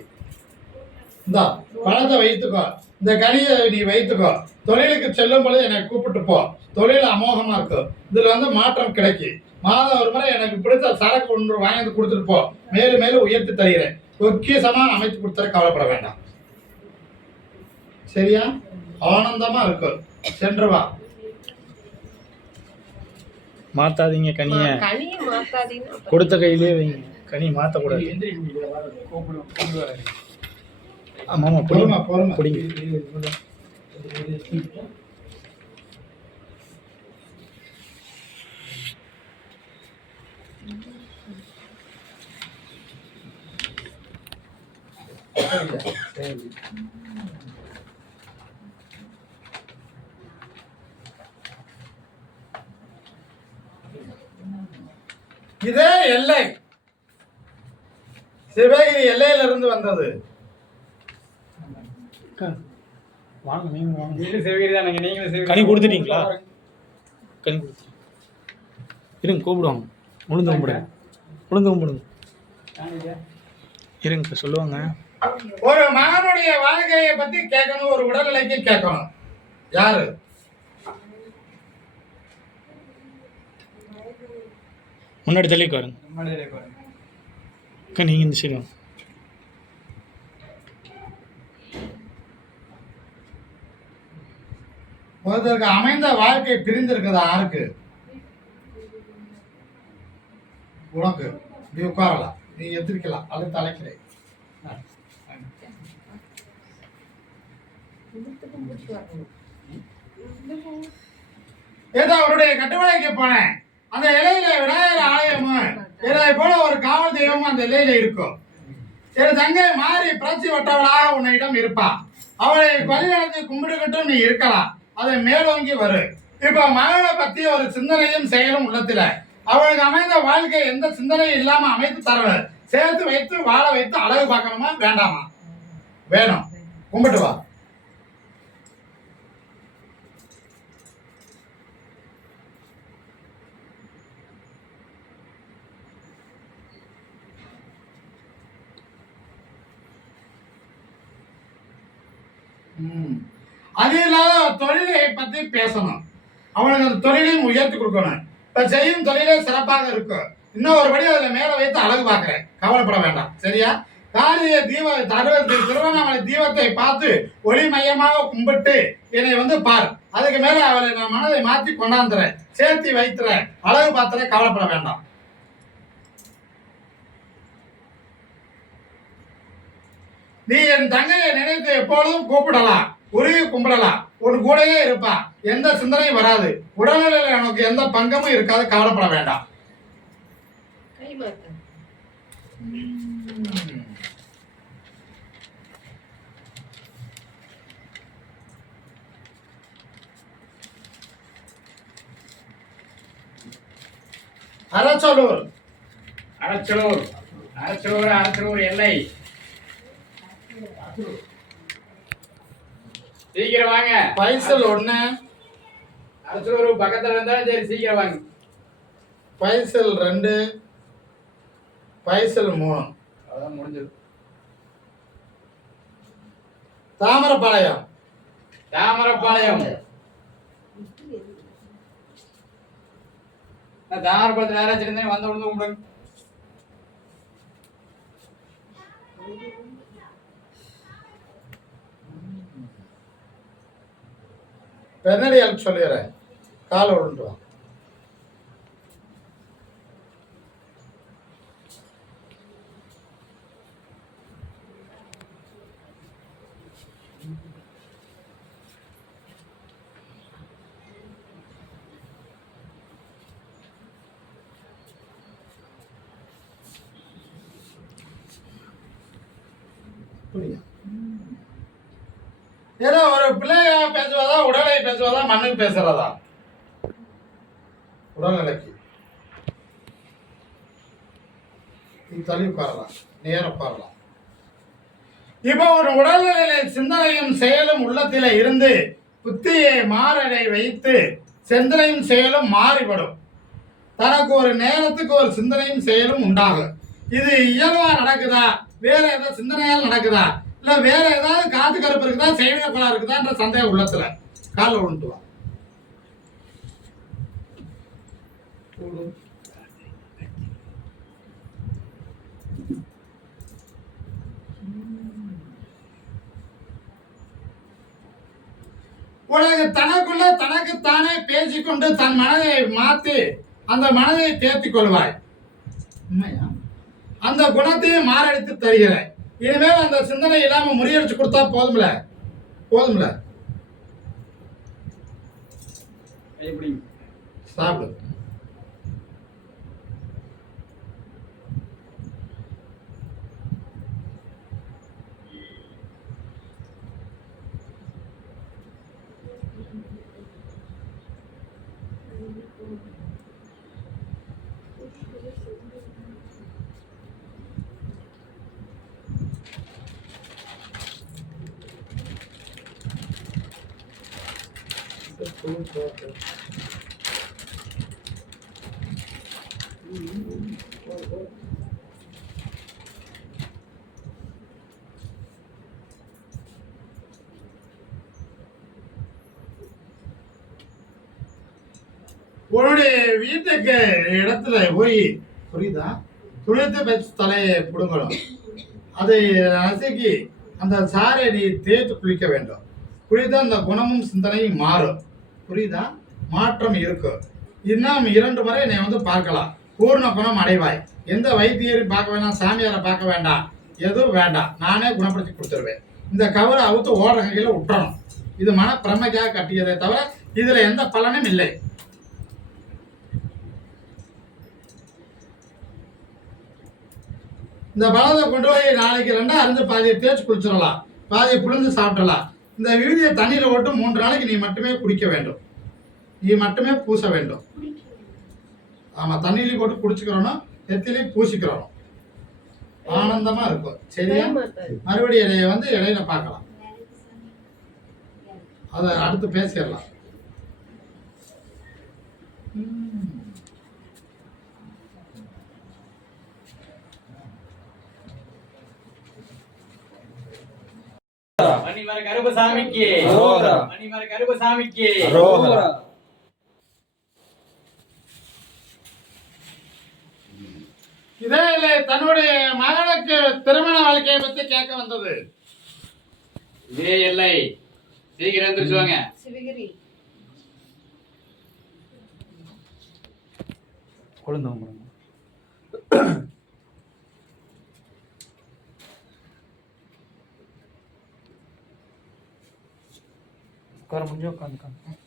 இந்த பழத்தை வைத்துக்கோ, இந்த கனியை நீ வைத்துக்கோ. தொழிலுக்கு செல்லும் பொழுது என்னை கூப்பிட்டு போ. தொழில் அமோகமா இருக்கும். இதுல மாற்றம் கிடைக்கும். மாதம் ஒரு முறை எனக்கு பிடிச்ச சரக்கு ஒன்று வாங்கி கொடுத்துட்டு போ. மேலும் மேலும் உயர்த்தி தருகிறேன். பொக்கிஷமா அமைத்து கொடுத்தர. கவலைப்பட வேண்டாம். சரியா? ஆனந்தமா இருக்கும். சென்று வா. மாத்தாதீங்க கனியை. கொடுத்த கையிலே வைங்க. கனி மாற்றக்கூடாது. ஆமாம், பொறுமை பொறுமை. பிடிங்க. இதே எல்லை சிவகிரி எல்லையிலிருந்து வந்தது. வாங்க, நீங்க வாங்க. நீங்களும் சிவகிரி தானே? நீங்களும் சிவகிரி. கனி கொடுத்துட்டீங்களா? கனி கொடுத்து இருங்க, கூப்பிடுவாங்க. உளுந்து கும்பிடுங்க, உளுந்து கும்பிடுங்க. இருங்க இப்போ சொல்லுவாங்க. ஒரு மகனுடைய வாழ்க்கையை பத்தி கேட்கணும், ஒரு உடல்நிலைக்கு கேட்கணும். யாரு? முன்னாடி தள்ளிக்கு வாருங்க. அக்கா நீங்கள் இந்த சைடு வாங்க. ஒருத்தருக்கு அமைந்த வாழ்க்கை பிரிந்திருக்குதா? யாருக்கு? உனக்கு. நீ உட்காரலாம், நீ எந்திரிக்கலாம், அது தலைக்கிறேன். ஏதோ அவருடைய கட்டுமலைக்கு போனேன். அந்த இலையில விநாயகர் ஆலயமும் இதை போல ஒரு காவல் தெய்வமும் அந்த இலையில இருக்கும். என் தங்கை மாறி புரட்சி வட்டவளாக உன்னிடம் இருப்பா. அவளை பலியடைந்து கும்பிடுகட்டும் நீ இருக்கலாம். அதை மேலோங்கி வரு. இப்ப மகளை பத்தி ஒரு சிந்தனையும் செயலும் உள்ளத்துல. அவளுக்கு அமைந்த வாழ்க்கை எந்த சிந்தனையும் இல்லாம அமைத்து தரல. சேர்த்து வைத்து வாழ வைத்து அழகு பார்க்கணுமா வேண்டாமா? வேணும். கும்பிட்டு வா. அது இல்லாத தொழிலை பத்தி பேசணும். அவனுக்கு அந்த தொழிலையும் உயர்த்தி கொடுக்கணும். இப்ப செய்யும் தொழிலே சிறப்பாக இருக்கும். இன்னும் ஒரு படி அதுல மேல வைத்து அழகு பார்க்கிறேன். கவலைப்பட வேண்டாம், சரியா? காரிய தீப திருவண்ணாமலை தீபத்தை பார்த்து ஒளி மையமாக கும்பிட்டு என்னை பார். அதுக்கு மேல அவளை நான் மனதை மாற்றி கொண்டாந்துறேன், சேர்த்தி வைத்துறேன், அழகு பார்த்துறேன். கவலைப்பட வேண்டாம். நீ என் தங்கையை நினைத்து எப்பொழுதும் கூப்பிடலாம், உருவி கும்பிடலாம். ஒரு கூடையே இருப்பா, எந்த சிந்தனையும் வராது. உடல்நிலையில எனக்கு எந்த பங்கமும் இருக்காது. கவலைப்பட வேண்டாம். அரச்சலூர் அரச்சலூர் அரச்சலூர் அரச்சலூர் எல்லை. சீக்கிரம் வாங்க. பைசல் 1. அரசூர் பக்கத்துல இருந்தாலும் சரி, சீக்கிரம் வாங்க. பைசல் 2, பைசல் 3. அதான் முடிஞ்சது. தாமரப்பாளையம். தாமரப்பாளையம். தாமரப்பாளையத்தில் யாராச்சும் இருந்தேன் வந்த உடனே கும்பிடுங்க. பெண்ணடியால் சொல்லிடுறேன், காலை விழுந்து வா. ஏதோ ஒரு பிள்ளையா பேசுவதா, உடலை பேசுவதா, மண்ணுக்கு பேசுறதா? உடல்நிலைக்கு நீ தள்ளி உட்காரலாம், நேர உட்காரலாம். இப்போ ஒரு உடல்நிலையில சிந்தனையும் செயலும் உள்ளத்தில இருந்து புத்தியை மாறடை வைத்து சிந்தனையும் செயலும் மாறிவிடும். தனக்கு ஒரு நேரத்துக்கு ஒரு சிந்தனையும் செயலும் உண்டாகும். இது இயல்பா நடக்குதா, வேற ஏதாவது சிந்தனையால் நடக்குதா, இல்ல வேற ஏதாவது காத்து கருப்பு இருக்குதா, செய்வன குளம் இருக்குதான்ற சந்தேகம் உள்ளத்துல. காலில் விழுந்து வா. உனக்கு தனக்குள்ள தனக்குத்தானே பேசிக்கொண்டு தன் மனதை மாற்றி அந்த மனதை தேர்த்திக் கொள்வாய். அந்த குணத்தையும் மாரடித்து தருகிறாய். இனிமேல் அந்த சிந்தனை இல்லாம முறியடிச்சு கொடுத்தா போதும்ல, போதும்ல. சாப்பிடு. உன்னுடைய வீட்டுக்கு இடத்துல போய் புரியுதா துளித்து வச்சு தலையை பிடுங்கணும். அதை நசுக்கி அந்த சாரை நீ தேய்த்து குளிக்க வேண்டும். குளித்தா அந்த குணமும் சிந்தனையும் மாறும். புரியுதா? மாற்றம் இருக்கும். இன்னும் 2 முறை என்னை வந்து பார்க்கலாம். பூர்ண குணம் அடைவாய். எந்த வைத்தியரையும் பார்க்க வேண்டாம், சாமியாரை பார்க்க வேண்டாம், எதுவும் வேண்டாம். நானே குணப்படுத்தி கொடுத்துருவேன். இந்த கவரை அவுத்து ஓடுற கையில் விட்டுறணும். இது மனப்பிரமைக்காக கட்டியதை தவிர இதுல எந்த பலனும் இல்லை. இந்த பழத்தை கொண்டு போய் நாளைக்கு 2 அரிஞ்சு பாதியை தேய்ச்சி குளிச்சிடலாம், பாதியை புழிஞ்சு சாப்பிடலாம். இந்த விழுதியை தண்ணியில் போட்டு 3 நாளைக்கு நீ மட்டுமே குடிக்க வேண்டும். நீ மட்டுமே பூச வேண்டும். ஆமாம், தண்ணியிலையும் போட்டு குடிச்சுக்கிறோம், நெத்திலையும் பூசிக்கிறோம். ஆனந்தமா இருக்கும். சரியா? மறுபடியும் இடையை வந்து இடையில பார்க்கலாம். அதை அடுத்து பேசிடலாம். மணிமர கருப்பசாமிக்கு அரோகரா. மணிமர கருப்பசாமிக்கு அரோகரா. இதே இல்லை தன்னுடைய மகனுக்கு திருமண வாழ்க்கையை பத்தி கேட்க வந்தது. இதே இல்லை, சீக்கிரம் எந்திரிச்சுவாங்க. சிவகிரி கொழுந்து கும்பிடுங்க. உட்கார முடிஞ்சு உட்காந்து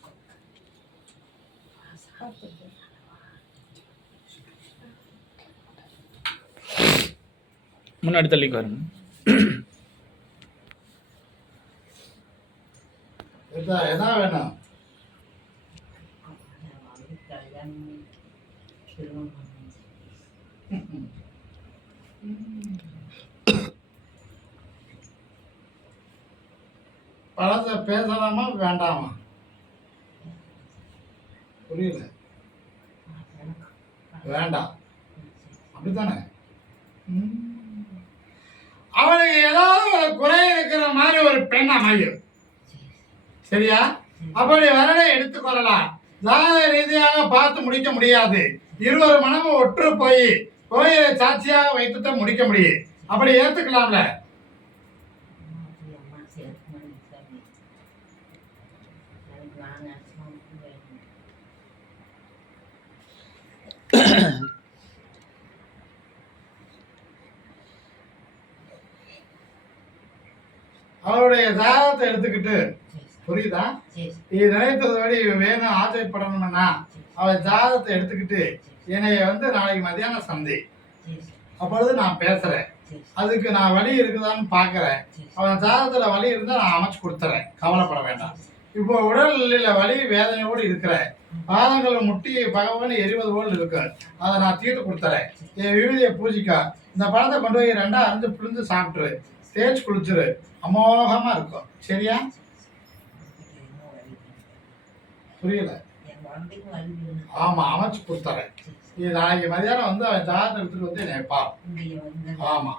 முன்னாடி தள்ளிக்கு வரணும். என்ன வேணும்? பழத்தை பேசலாமா வேண்டாமா? புரியல. வேண்டாம், அப்படித்தானே? அவனுக்கு ஏதாவது ஒரு குறை இருக்கிற மாதிரி ஒரு பெண் அமையும். சரியா? அப்படி வரலை எடுத்துக்கொள்ளலாம். ஜாதக ரீதியாக பார்த்து முடிக்க முடியாது. இருவர் மனமும் ஒற்று போய் கோயிலை சாட்சியாக வைத்துட்டு முடிக்க முடியும். அப்படி ஏத்துக்கலாம்ல? அவருடைய ஜாதகத்தை எடுத்துக்கிட்டு, புரியுதா? நீ நினைத்தபடி வேணும் ஆசைப்படணும்னா அவன் ஜாதகத்தை எடுத்துக்கிட்டு என்னைய வந்து நாளைக்கு மதியானம் சந்தி, அப்பொழுது நான் பேசுறேன். அதுக்கு நான் வழி இருக்குதான்னு பாக்குறேன். அவன் ஜாதகத்துல வழி இருந்தா நான் அமைச்சு கொடுத்துறேன், கவலைப்பட வேண்டாம். இப்போ உடல்ல வலி வேதனையோடு இருக்கிற பாதங்கள் முட்டி பகவான் எரிவது போல் இருக்கு, அதை நான் தீர்த்து கொடுத்துறேன். என் விழுதியை பூஜிக்கா. இந்த பழத்தை கொண்டு போய் 2 அரிஞ்சு புழிஞ்சு சாப்பிட்டுரு, தேய்ச்சி குளிச்சுரு, அமோகமா இருக்கும். சரியா? புரியல? ஆமா, அமைச்சு கொடுத்துறேன். இது நாளைக்கு மதியானம் வந்து அவன் ஜாதகத்தை எடுத்துட்டு வந்து என்னை பாரு. ஆமா,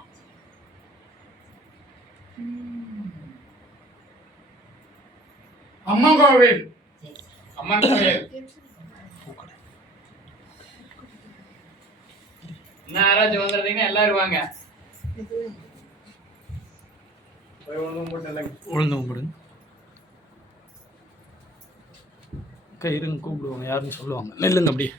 அம்மன் கோவில். அம்மன் கோவில் என்ன யாராச்சும் வந்துருந்தீங்கன்னா எல்லாரும் வாங்க. உளுந்து கும்பிடுங்க. இருங்க, கூப்பிடுவாங்க, யாருன்னு சொல்லுவாங்க. நெல்லுங்க அப்படியே.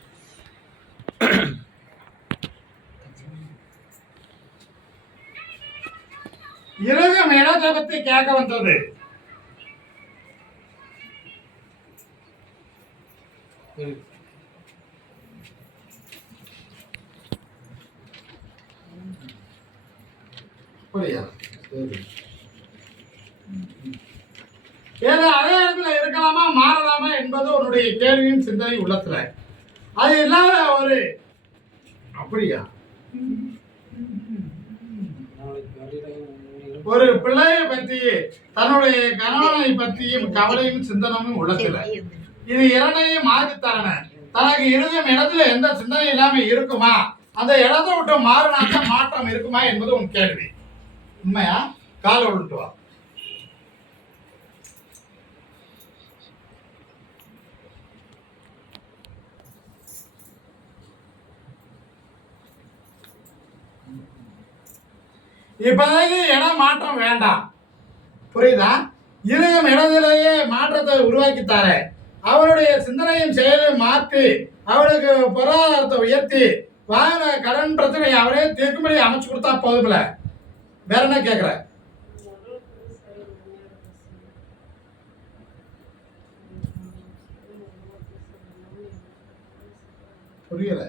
இருகம் இடத்தை பத்தி கேட்க வந்தது. புரியா? ஏதோ அதே இடத்துல இருக்கலாமா மாறலாமா என்பது உன்னுடைய கேள்வியும் சிந்தனை உள்ளத்துல. அது இல்லாத ஒரு அப்படியா ஒரு பிள்ளையை பற்றி தன்னுடைய கணவனை பற்றியும் கவலையும் சிந்தனமும் உள்ளத்துல. இது 2ஐயும் மாற்றி தரன. தனக்கு இருக்கும் இடத்துல எந்த சிந்தனை இல்லாம இருக்குமா, அந்த இடத்தை விட்டு மாறினாக்க மாற்றம் இருக்குமா என்பது உன் கேள்வி. உண்மையா? காலை விட்டு வா. இப்போதைக்கு இடம் மாற்றம் வேண்டாம், புரியுதா? இருக்கும் இடத்திலேயே மாற்றத்தை உருவாக்கித்தார, அவருடைய சிந்தனையும் செயலையும் மாற்றி அவருக்கு பொருளாதாரத்தை உயர்த்தி வாங்கின கடன் பிரச்சனையை அவரே தீர்க்கும்படி அமைச்சு கொடுத்தா போதும்ல. வேற என்ன கேட்குற? புரியல,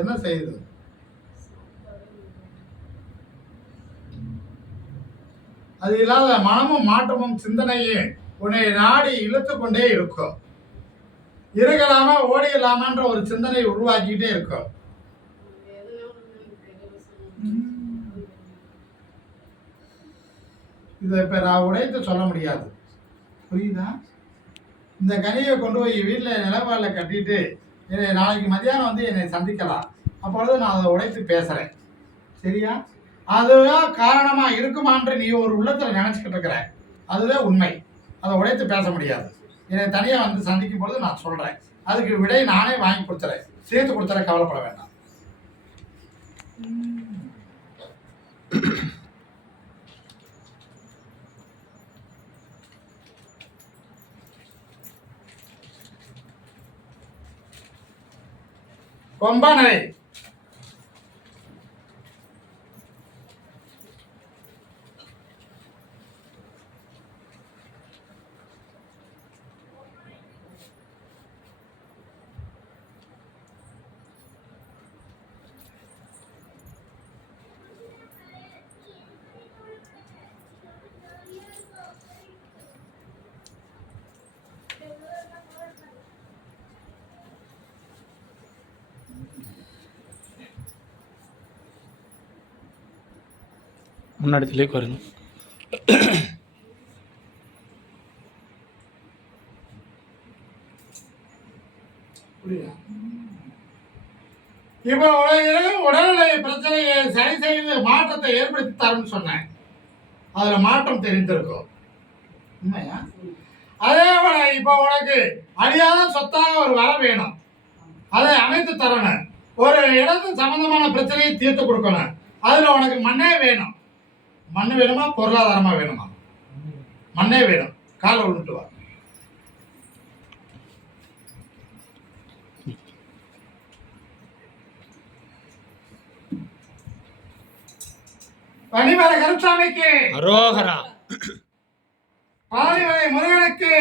என்ன செய்யுது? அது இல்லாத மனமும் மாற்றமும் சிந்தனையும் உன்னை நாடி இழுத்து கொண்டே இருக்கும். இருக்கலாமா ஓடிடலாமான்ற ஒரு சிந்தனை உருவாக்கிட்டே இருக்கும். இதை இப்ப நான் உடைத்து சொல்ல முடியாது, புரியுதா? இந்த கனியை கொண்டு போய் வீட்டில் நிலவாளில் கட்டிட்டு என்னை நாளைக்கு மதியானம் வந்து என்னை சந்திக்கலாம். அப்பொழுது நான் அதை உடைத்து பேசுறேன், சரியா? அதுதான் காரணமா இருக்குமான்ற நீ ஒரு உள்ளத்துல நினைச்சுக்கிட்டு இருக்கிற, அதுவே உண்மை. அதை உடைத்து பேச முடியாது. என்னை தனியா வந்து சந்திக்கும் பொழுது நான் சொல்றேன், அதுக்கு விடை நானே வாங்கி கொடுத்துறேன், சேர்த்து கொடுத்துறேன், கவலைப்பட வேண்டாம். கொம்பனை முன்னாடி தள்ளிக்கு வருங்க. இப்போ உடல்நிலை பிரச்சனையை சரி செய்து மாற்றத்தை ஏற்படுத்தி தரணும்னு சொன்னேன், அதுல மாற்றம் தெரிந்திருக்கும், உண்மையா? அதே போல இப்போ உனக்கு அழியாத சொத்தாக ஒரு வர வேணும், அதை அமைத்து தரணும். ஒரு இடத்து சம்பந்தமான பிரச்சனையை தீர்த்து கொடுக்கணும். அதுல உனக்கு மண்ணே வேணும். மண்ணு வேணுமா பொருளாதாரமா வேணுமா? மண்ணே வேணும். காலை விட்டுட்டு வா. பனிமலை கருச்சாமிக்கு அரோகரா, பாலிமலை முருகனுக்கு,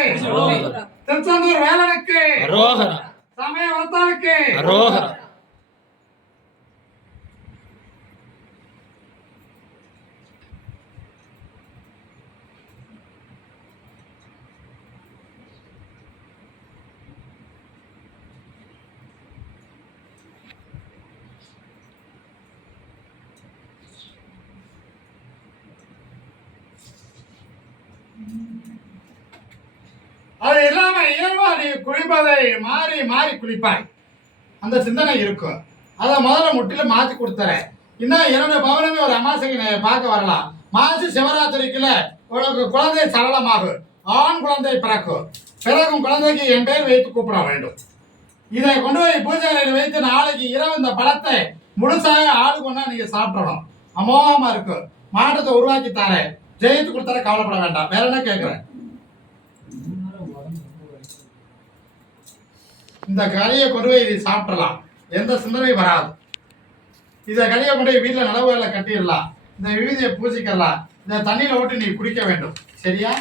திருச்செந்தூர் வேலனுக்கு அரோகரா, சமய வளர்த்தானுக்கு அரோகரா. அது இல்லாம இயல்பா நீ குளிப்பதை மாறி மாறி குளிப்பாய், அந்த சிந்தனை இருக்கும். அதை முதல்ல முற்றிலும் மாற்றி கொடுத்துறேன். இன்னும் 2 பௌர்ணமி ஒரு அமாவாசைக்கு பார்க்க வரலாம். மாசி சிவராத்திரிக்குள்ள உனக்கு குழந்தை சரளமாகும், ஆண் குழந்தை பிறக்கும். பிறகும் குழந்தைக்கு என் பேர் வைத்து கூப்பிட வேண்டும். இதை கொண்டு போய் பூஜை வைத்து நாளைக்கு இரவு இந்த பழத்தை முழுசாக ஆளு கொண்டா நீங்க சாப்பிடணும். அமோகமா இருக்கும். மாற்றத்தை உருவாக்கி தரேன், ஜெயித்து கொடுத்தார, கவலைப்பட வேண்டாம். வேற என்ன கேட்கிறேன்? இந்த கனியை கொண்டு போய் இதை சாப்பிடலாம், எந்த சிந்தனையும் வராது. இதை கனியை கொண்டு போய் வீட்டில் நிலவுகளை கட்டிடலாம், இந்த விபூதியை பூசிக்கலாம், இந்த தண்ணியில ஓட்டு நீ குடிக்க வேண்டும், சரியா?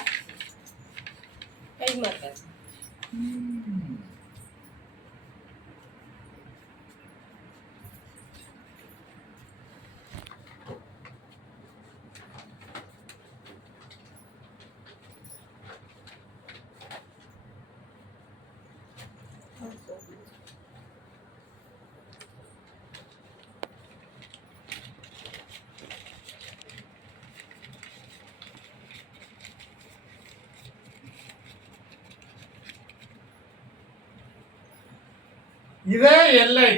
இதே எல்லை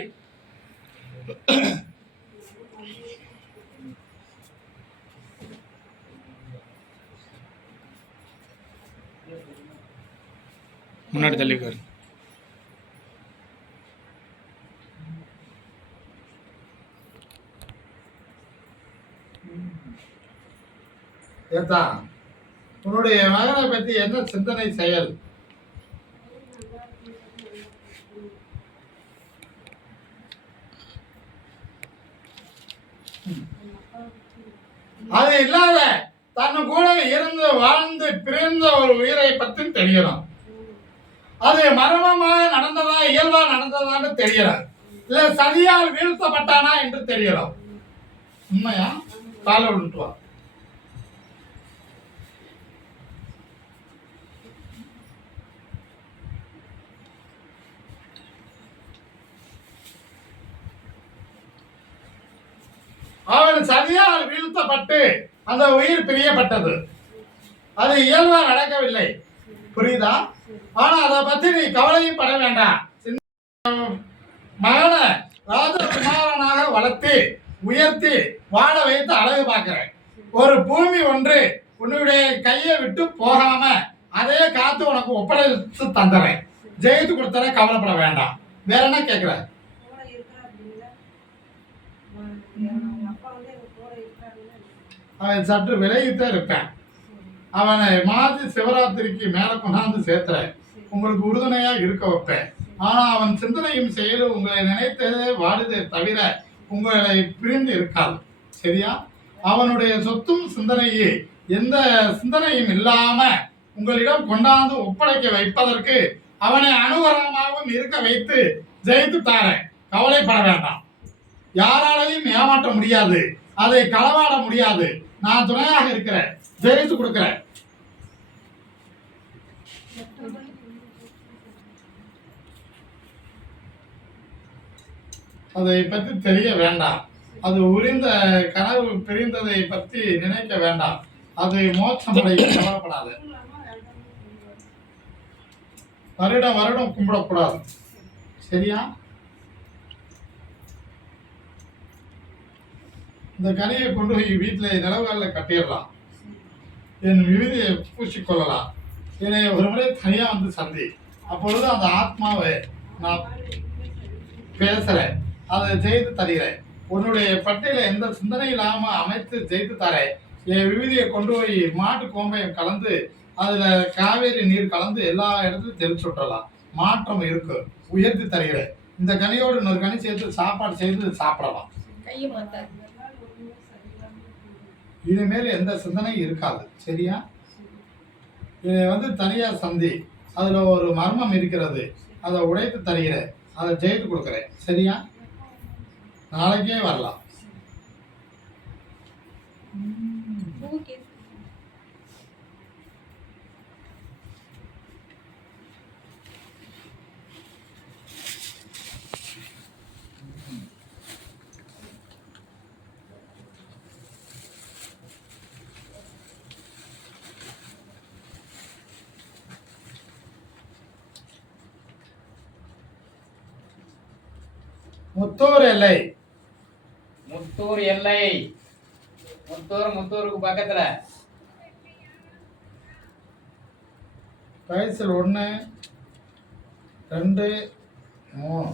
முன்னாடி தள்ளி உட்காரு. ஏத்தா உன்னுடைய மகனை பற்றி என்ன சிந்தனை செயல்? அது இல்லாத தன்னு கூட இருந்து வாழ்ந்து பிரிந்த ஒரு உயிரை பற்றி தெரியணும். அது மர்மமாக நடந்ததா இயல்பா நடந்ததான்னு தெரியணும். இல்ல சதியால் வீழ்த்தப்பட்டானா என்று தெரியணும். உண்மையா? காலை விட்டுட்டு வா. அவன் சதியால் வீழ்த்தப்பட்டு அந்த உயிர் பிரியப்பட்டது. அது இயல்பா நடக்கவில்லை. புரியுதா? ஆனா அதை பத்தி நீ கவலையும் பட வேண்டாம். மகனை ராஜகுமாரனாக வளர்த்து உயர்த்தி வாழ வைத்து அழகு பார்க்கிறேன். ஒரு பூமி ஒன்று உன்னுடைய கையை விட்டு போகாம அதே காத்து உனக்கு ஒப்படைத்து தந்துறேன். ஜெயித்து கொடுத்தர கவலைப்பட வேண்டாம். வேற என்ன கேட்கிற? அவன் சற்று விலகித்தான் இருப்பேன். அவனை மாதி சிவராத்திரிக்கு மேல கொண்டாந்து சேர்த்துறேன். உங்களுக்கு உறுதுணையா இருக்க வைப்பேன். ஆனா அவன் சிந்தனையும் செயலும் உங்களை நினைத்ததே வாடுதே தவிர உங்களை பிரிந்து இருக்காது. சரியா? அவனுடைய சொத்தும் சிந்தனையே எந்த சிந்தனையும் இல்லாம உங்களிடம் கொண்டாந்து ஒப்படைக்க வைப்பதற்கு அவனை அனுகரமாகவும் இருக்க வைத்து ஜெயித்து தாரேன். கவலைப்பட வேண்டாம். யாராலையும் ஏமாற்ற முடியாது. அதை களவாட முடியாது. நான் துணையாக இருக்கிறேன். ஜெயித்து கொடுக்கிறேன். அதை பற்றி தெரிய வேண்டாம். அது உரிந்த கனவு பிரிந்ததை பற்றி நினைக்க வேண்டாம். அது மோட்சமடைய கவலைப்படாது. வருடம் வருடம் கும்பிடக்கூடாது. சரியா? இந்த கனியை கொண்டு போய் வீட்டில் நிலவுகளில் கட்டிடலாம். என் விழுதியை பூசிக்கொள்ளலாம். என்னை ஒரு முறை தனியாக வந்து சந்தி. அப்பொழுது அந்த ஆத்மாவை நான் பேசுகிறேன். அதை ஜெயித்து தருகிறேன். உன்னுடைய பட்டியலை எந்த சிந்தனை இல்லாமல் அமைத்து ஜெயித்து தரேன். என் விழுதியை கொண்டு போய் மாட்டு கோம்பையும் கலந்து அதில் காவேரி நீர் கலந்து எல்லா இடத்துலையும் தெளிச்சு விட்டுறலாம். மாற்றம் இருக்கு. உயர்த்தி தருகிறேன். இந்த கனியோடு இன்னொரு கனி சேர்த்து சாப்பாடு செய்து சாப்பிடலாம். இனிமேல் எந்த சிந்தனையும் இருக்காது. சரியா? இதை வந்து தனியார் சந்தி. அதுல ஒரு மர்மம் இருக்கிறது. அதை உடைத்து தருகிறேன். அதை ஜெயித்து கொடுக்குறேன். சரியா? நாளைக்கே வரலாம். முத்தூர் எல்லை. முத்தூர் எல்லை. முத்தூருக்கு பக்கத்துல டைசல் 1 2 3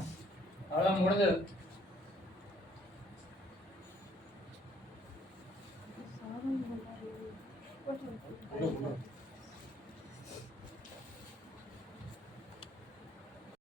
அவ்வளவு முடிஞ்சது.